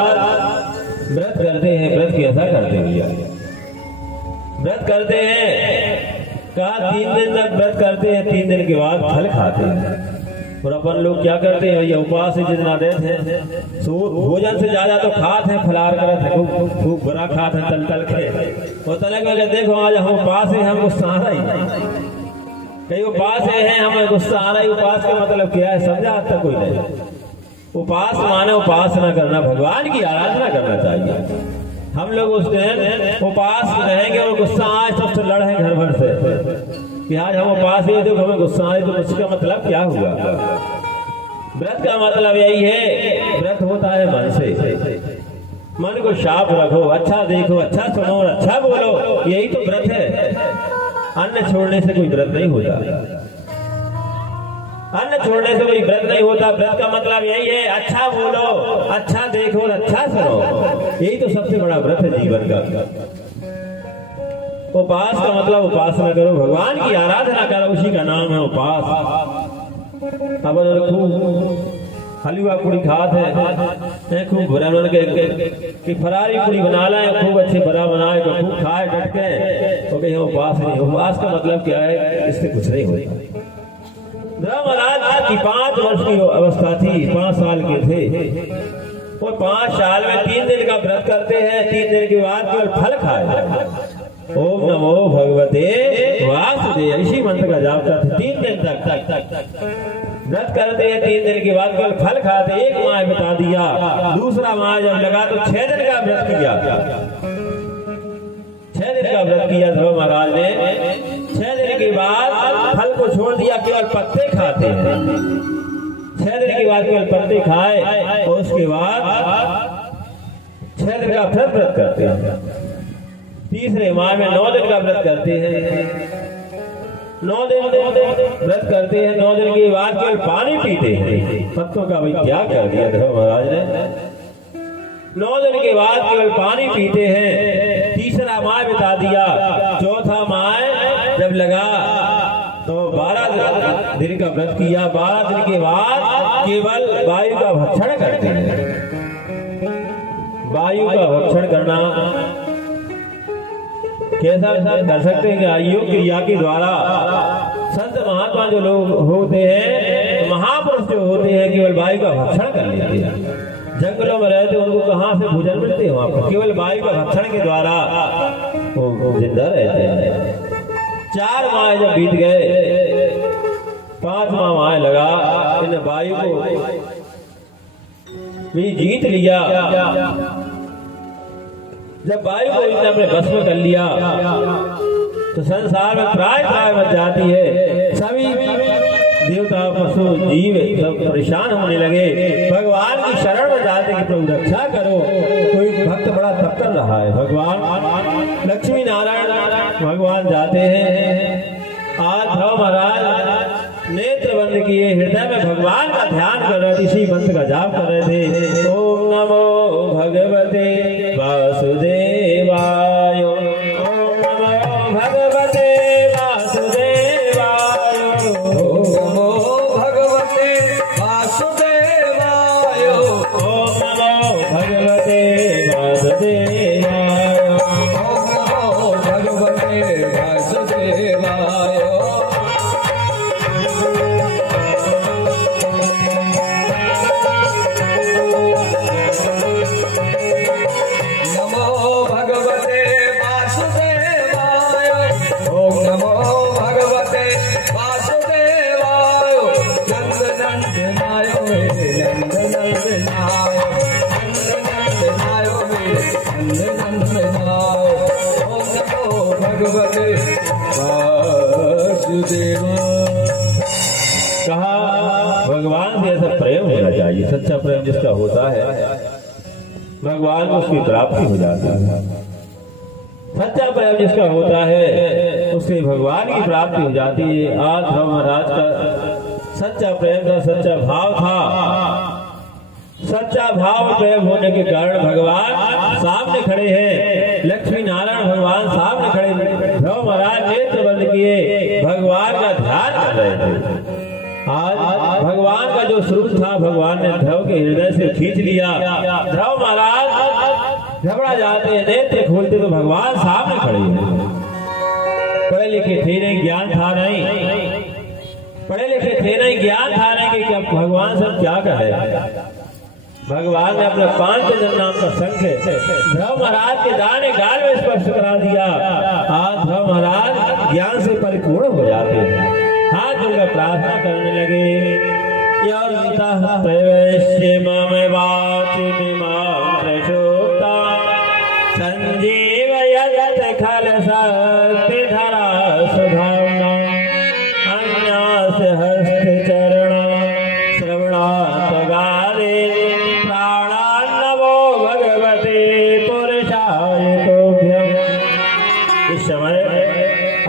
व्रत करते हैं। व्रत कैसा करते भैया? व्रत करते हैं, कहा 3 दिन तक व्रत करते हैं, 3 दिन के बाद फल खाते हैं। और अपन लोग क्या करते हैं भैया? उपवास से जितना देते हैं, सो भोजन से ज्यादा तो खाते हैं, फलार करते हैं, खूब बड़ा खाते हैं तल तल के। और तलक में देखो आज हम उपवास है, हम गुस्सा आ रही, कई उपवास है हमें गुस्सा आ रही। उपवास का मतलब क्या है समझा आज तक कोई नहीं। उपवास माने उपासना करना, भगवान की आराधना करना चाहिए। हम लोग उस दिन उपवास रहेंगे और गुस्सा आए सबसे लड़े घर भर से कि आज हम उपवास है, देखो हमें गुस्सा आए, तो उसका मतलब क्या हुआ? व्रत का मतलब यही है, व्रत होता है मन से। मन को साफ रखो, अच्छा देखो, अच्छा सुनो और अच्छा बोलो, यही तो व्रत है। अन्न छोड़ने से कोई व्रत नहीं होता, अन्न छोड़ने से कोई व्रत नहीं होता। व्रत का मतलब यही है, अच्छा बोलो, अच्छा देखो और अच्छा सुनो, यही तो सबसे बड़ा व्रत है जीवन का। उपास का मतलब उपासना करो, भगवान की आराधना करो, उसी का नाम है उपास। अब खूब हलवा पूरी खाते हैं, खूब बुरा बन के फरारी पूरी बना लाए, खूब अच्छे बड़ा बनाए, तो खूब खाए डट के, तो कहीं उपास नहीं। उपास का मतलब क्या है? इससे कुछ नहीं होता। ध्रुव महाराज की 5 वर्ष की अवस्था थी, 5 साल के थे, और 5 साल में 3 दिन का व्रत करते हैं, 3 दिन के बाद केवल फल खाए। ओम नमो भगवते वासुदेव, इसी मंत्र का जाप करते 3 दिन तक व्रत करते हैं। 3 दिन के बाद कल फल खाते, 1 माह बता दिया, दूसरा माह जब लगा तो 6 दिन का व्रत किया। 6 दिन का व्रत किया ध्रुव महाराज ने। 6 दिन के बाद फल को छोड़ दिया, केवल पत्ते खाते हैं। 6 दिन के बाद केवल पत्ते खाए और उसके बाद 6 दिन का फिर व्रत करते हैं। तीसरे माह में 9 दिन का व्रत करते हैं। 9 दिन व्रत करते हैं। 9 दिन के बाद केवल पानी पीते हैं। पत्तों का भाई क्या कर दिया ध्रुव महाराज ने। 9 दिन के बाद केवल पानी पीते हैं। तीसरा माह बिता दिया। चौथा माह जब लगा तो 12 दिन का व्रत किया। 12 दिन के बाद केवल वायु का भक्षण करते हैं। वायु का भक्षण करना कैसा कर सकते हैं कि योग क्रिया के द्वारा संत महात्मा जो लोग होते हैं, महापुरुष जो होते हैं, केवल वायु का भक्षण कर लेते हैं। जंगलों में रहते उनको कहाँ से भोजन मिलते हैं? वहां पर केवल वायु का भक्षण के द्वारा वो जिंदा रहते हैं। 4 माह जब बीत गए, 5वां माह लगा, इन वायु को भी जीत लिया। जब वायु को इसने अपने बस में कर लिया तो संसार में त्राय मच जाती है। सभी देवता पशु जीव सब परेशान होने लगे। भगवान की शरण में जाते कि प्रभु रक्षा करो। कोई भक्त बड़ा तप कर रहा है। भगवान लक्ष्मी नारायण भगवान जाते हैं। आज ध्रुव महाराज नेत्र बंद किए, हृदय में भगवान का ध्यान कर रहे थे, इसी मंत्र का जाप कर रहे थे। ओम नमो भगवते वासुदेवाय, ओम नमो भगवते वासुदेवाय, ओम नमो भगवते वासुदेवाय, ओम नमो भगवते वासुदेवाय, ओम नमो भगवते वासुदेवाय। कहा भगवान से ऐसा प्रेम होना चाहिए। सच्चा प्रेम जिसका होता है भगवान को उसकी प्राप्ति हो जाती है। सच्चा प्रेम जिसका होता है उससे भगवान की प्राप्ति हो जाती है। आज ध्रुव महाराज का सच्चा प्रेम था, सच्चा भाव था। सच्चा भाव प्रेम होने के कारण भगवान सामने खड़े हैं। लक्ष्मी नारायण भगवान सामने खड़े। ध्रुव महाराज नेत्र बंद किए, भगवान का ध्यान कर रहे थे। आज भगवान का जो स्वरूप था भगवान ने ध्रुव के हृदय से खींच लिया। ध्रुव महाराज घबरा जाते हैं, नेत्र खोलते तो भगवान सामने खड़े हैं। पढ़े लिखे थे नहीं, ज्ञान था नहीं। पढ़े लिखे थे नहीं, ज्ञान था नहीं कि भगवान सब क्या कहे। भगवान ने अपने 5 नाम का शंख ध्रुव महाराज के दाने गाल में स्पर्श करा दिया। आज ध्रुव महाराज ज्ञान से परिपूर्ण हो जाते हैं। हाथ जोड़कर प्रार्थना करने लगे। प्रवेश्य मम वाचि मां प्रचोदता संजीवयत खल शक्ति धरा सुधावना अन्यास हस्त चरण श्रवणात् गादे प्राणान्नवो भगवते पुरुषाय तुभ्यम्। इस समय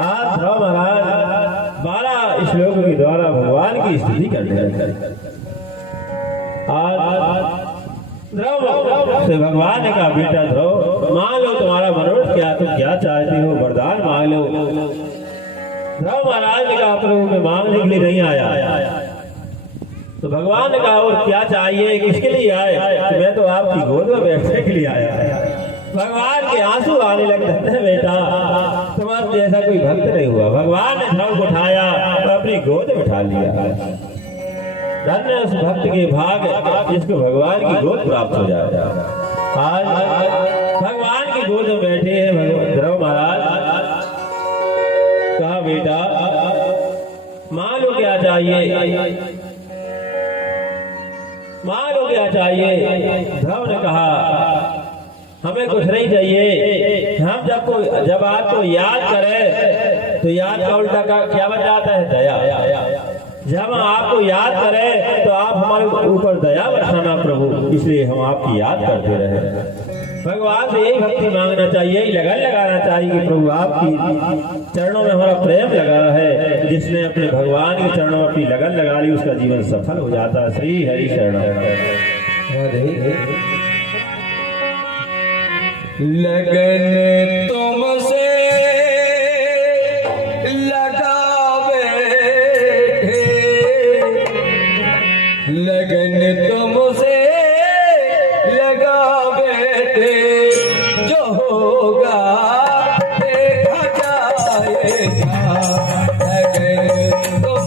आज ध्रुव महाराज 12 श्लोक के द्वारा भगवान की स्तुति करने लगे। आज ध्रुव से भगवान ने कहा, बेटा ध्रुव मांग लो तुम्हारा मनोरथ क्या, तुम क्या चाहते हो वरदान मांग लो। ध्रुव महाराज ने कहा, प्रभु मैं मांगने के लिए नहीं आया। तो भगवान ने कहा, और क्या चाहिए, किसके लिए आए? तो मैं तो आपकी गोद में बैठने के लिए आया। भगवान के आंसू आने लगे। धन्य बेटा, तुम्हारे जैसा कोई भक्त नहीं हुआ। भगवान ने ध्रुव को उठाया और अपनी गोद में बिठा लिया। धन्य उस भक्त के भाग जिसको भगवान की गोद प्राप्त हो जाए। आज भगवान की गोद में बैठे हैं ध्रुव महाराज। बेटा मान लो क्या चाहिए, मान लो क्या चाहिए। ध्रुव ने कहा हमें कुछ नहीं चाहिए, हम जब आपको याद करें तो याद का उल्टा क्या बन जाता है, दया। जब हम आपको याद करें तो आप हमारे ऊपर दया बरसाना प्रभु, इसलिए हम आपकी याद करते रहे। भगवान से यही भक्ति मांगना चाहिए, लगन लगाना चाहिए कि प्रभु आपकी चरणों में हमारा प्रेम लगा है। जिसने अपने भगवान के चरणों में अपनी लगन लगा ली उसका जीवन सफल हो जाता है। श्री हरि शरण। लगन तुमसे लगावे लगन तुमसे लगावे जो होगा देखा जाएगा। लगन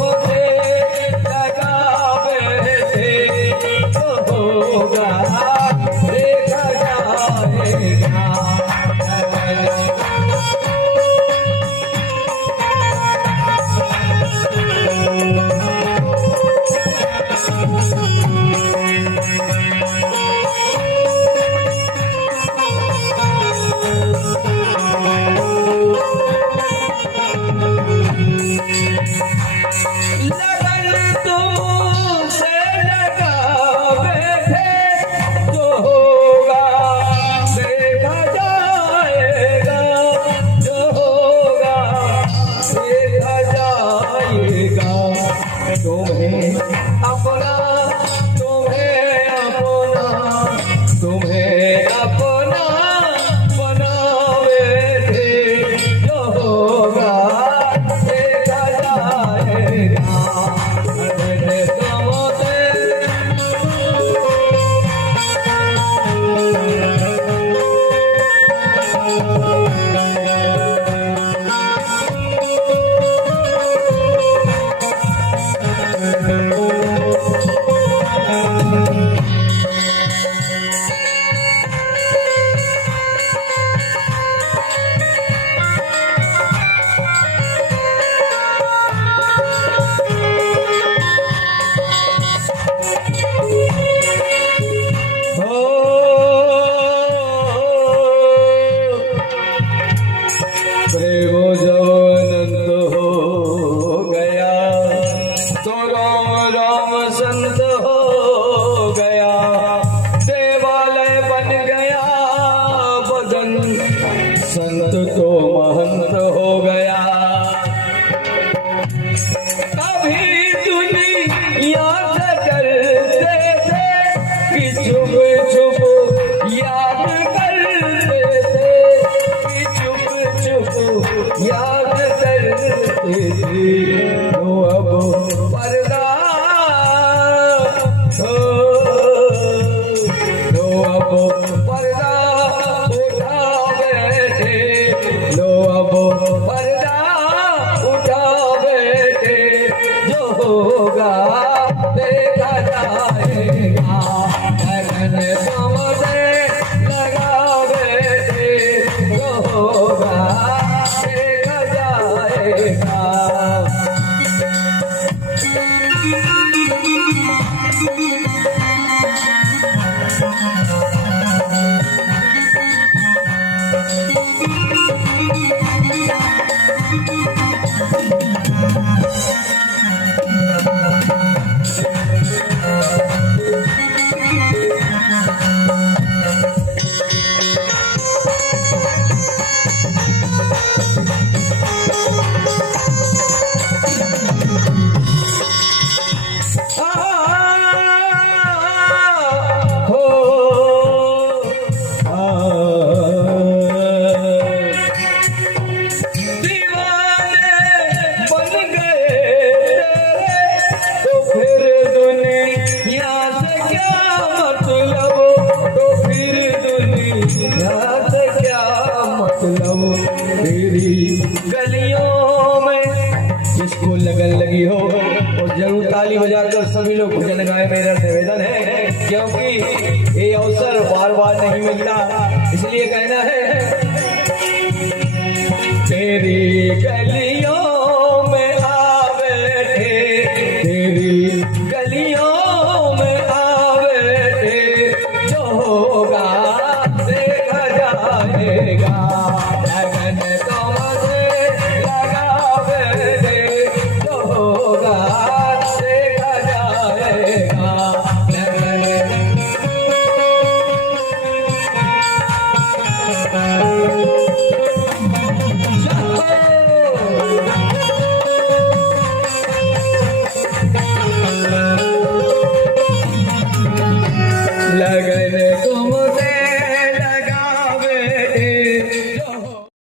तुमसे लगावे जो होगा देखा जाएगा। संत तो महंत हो गया। कभी दुनिया से डरते थे कि छुप छुप याद करते थे, कि छुप छुप याद करते थे। तो अब पर्दा तो अब पर्दा पर्दा उठा बैठे जो होगा देखा जाएगा। लगन तुमसे लगा बैठे जो होगा देखा जाएगा। तेरी गलियों में जिसको लगन लगी हो और जरूर ताली बजाकर सभी लोग भजन गाए। मेरा निवेदन है, क्योंकि ये अवसर बार बार नहीं मिलता, इसलिए कहना है तेरी गलियों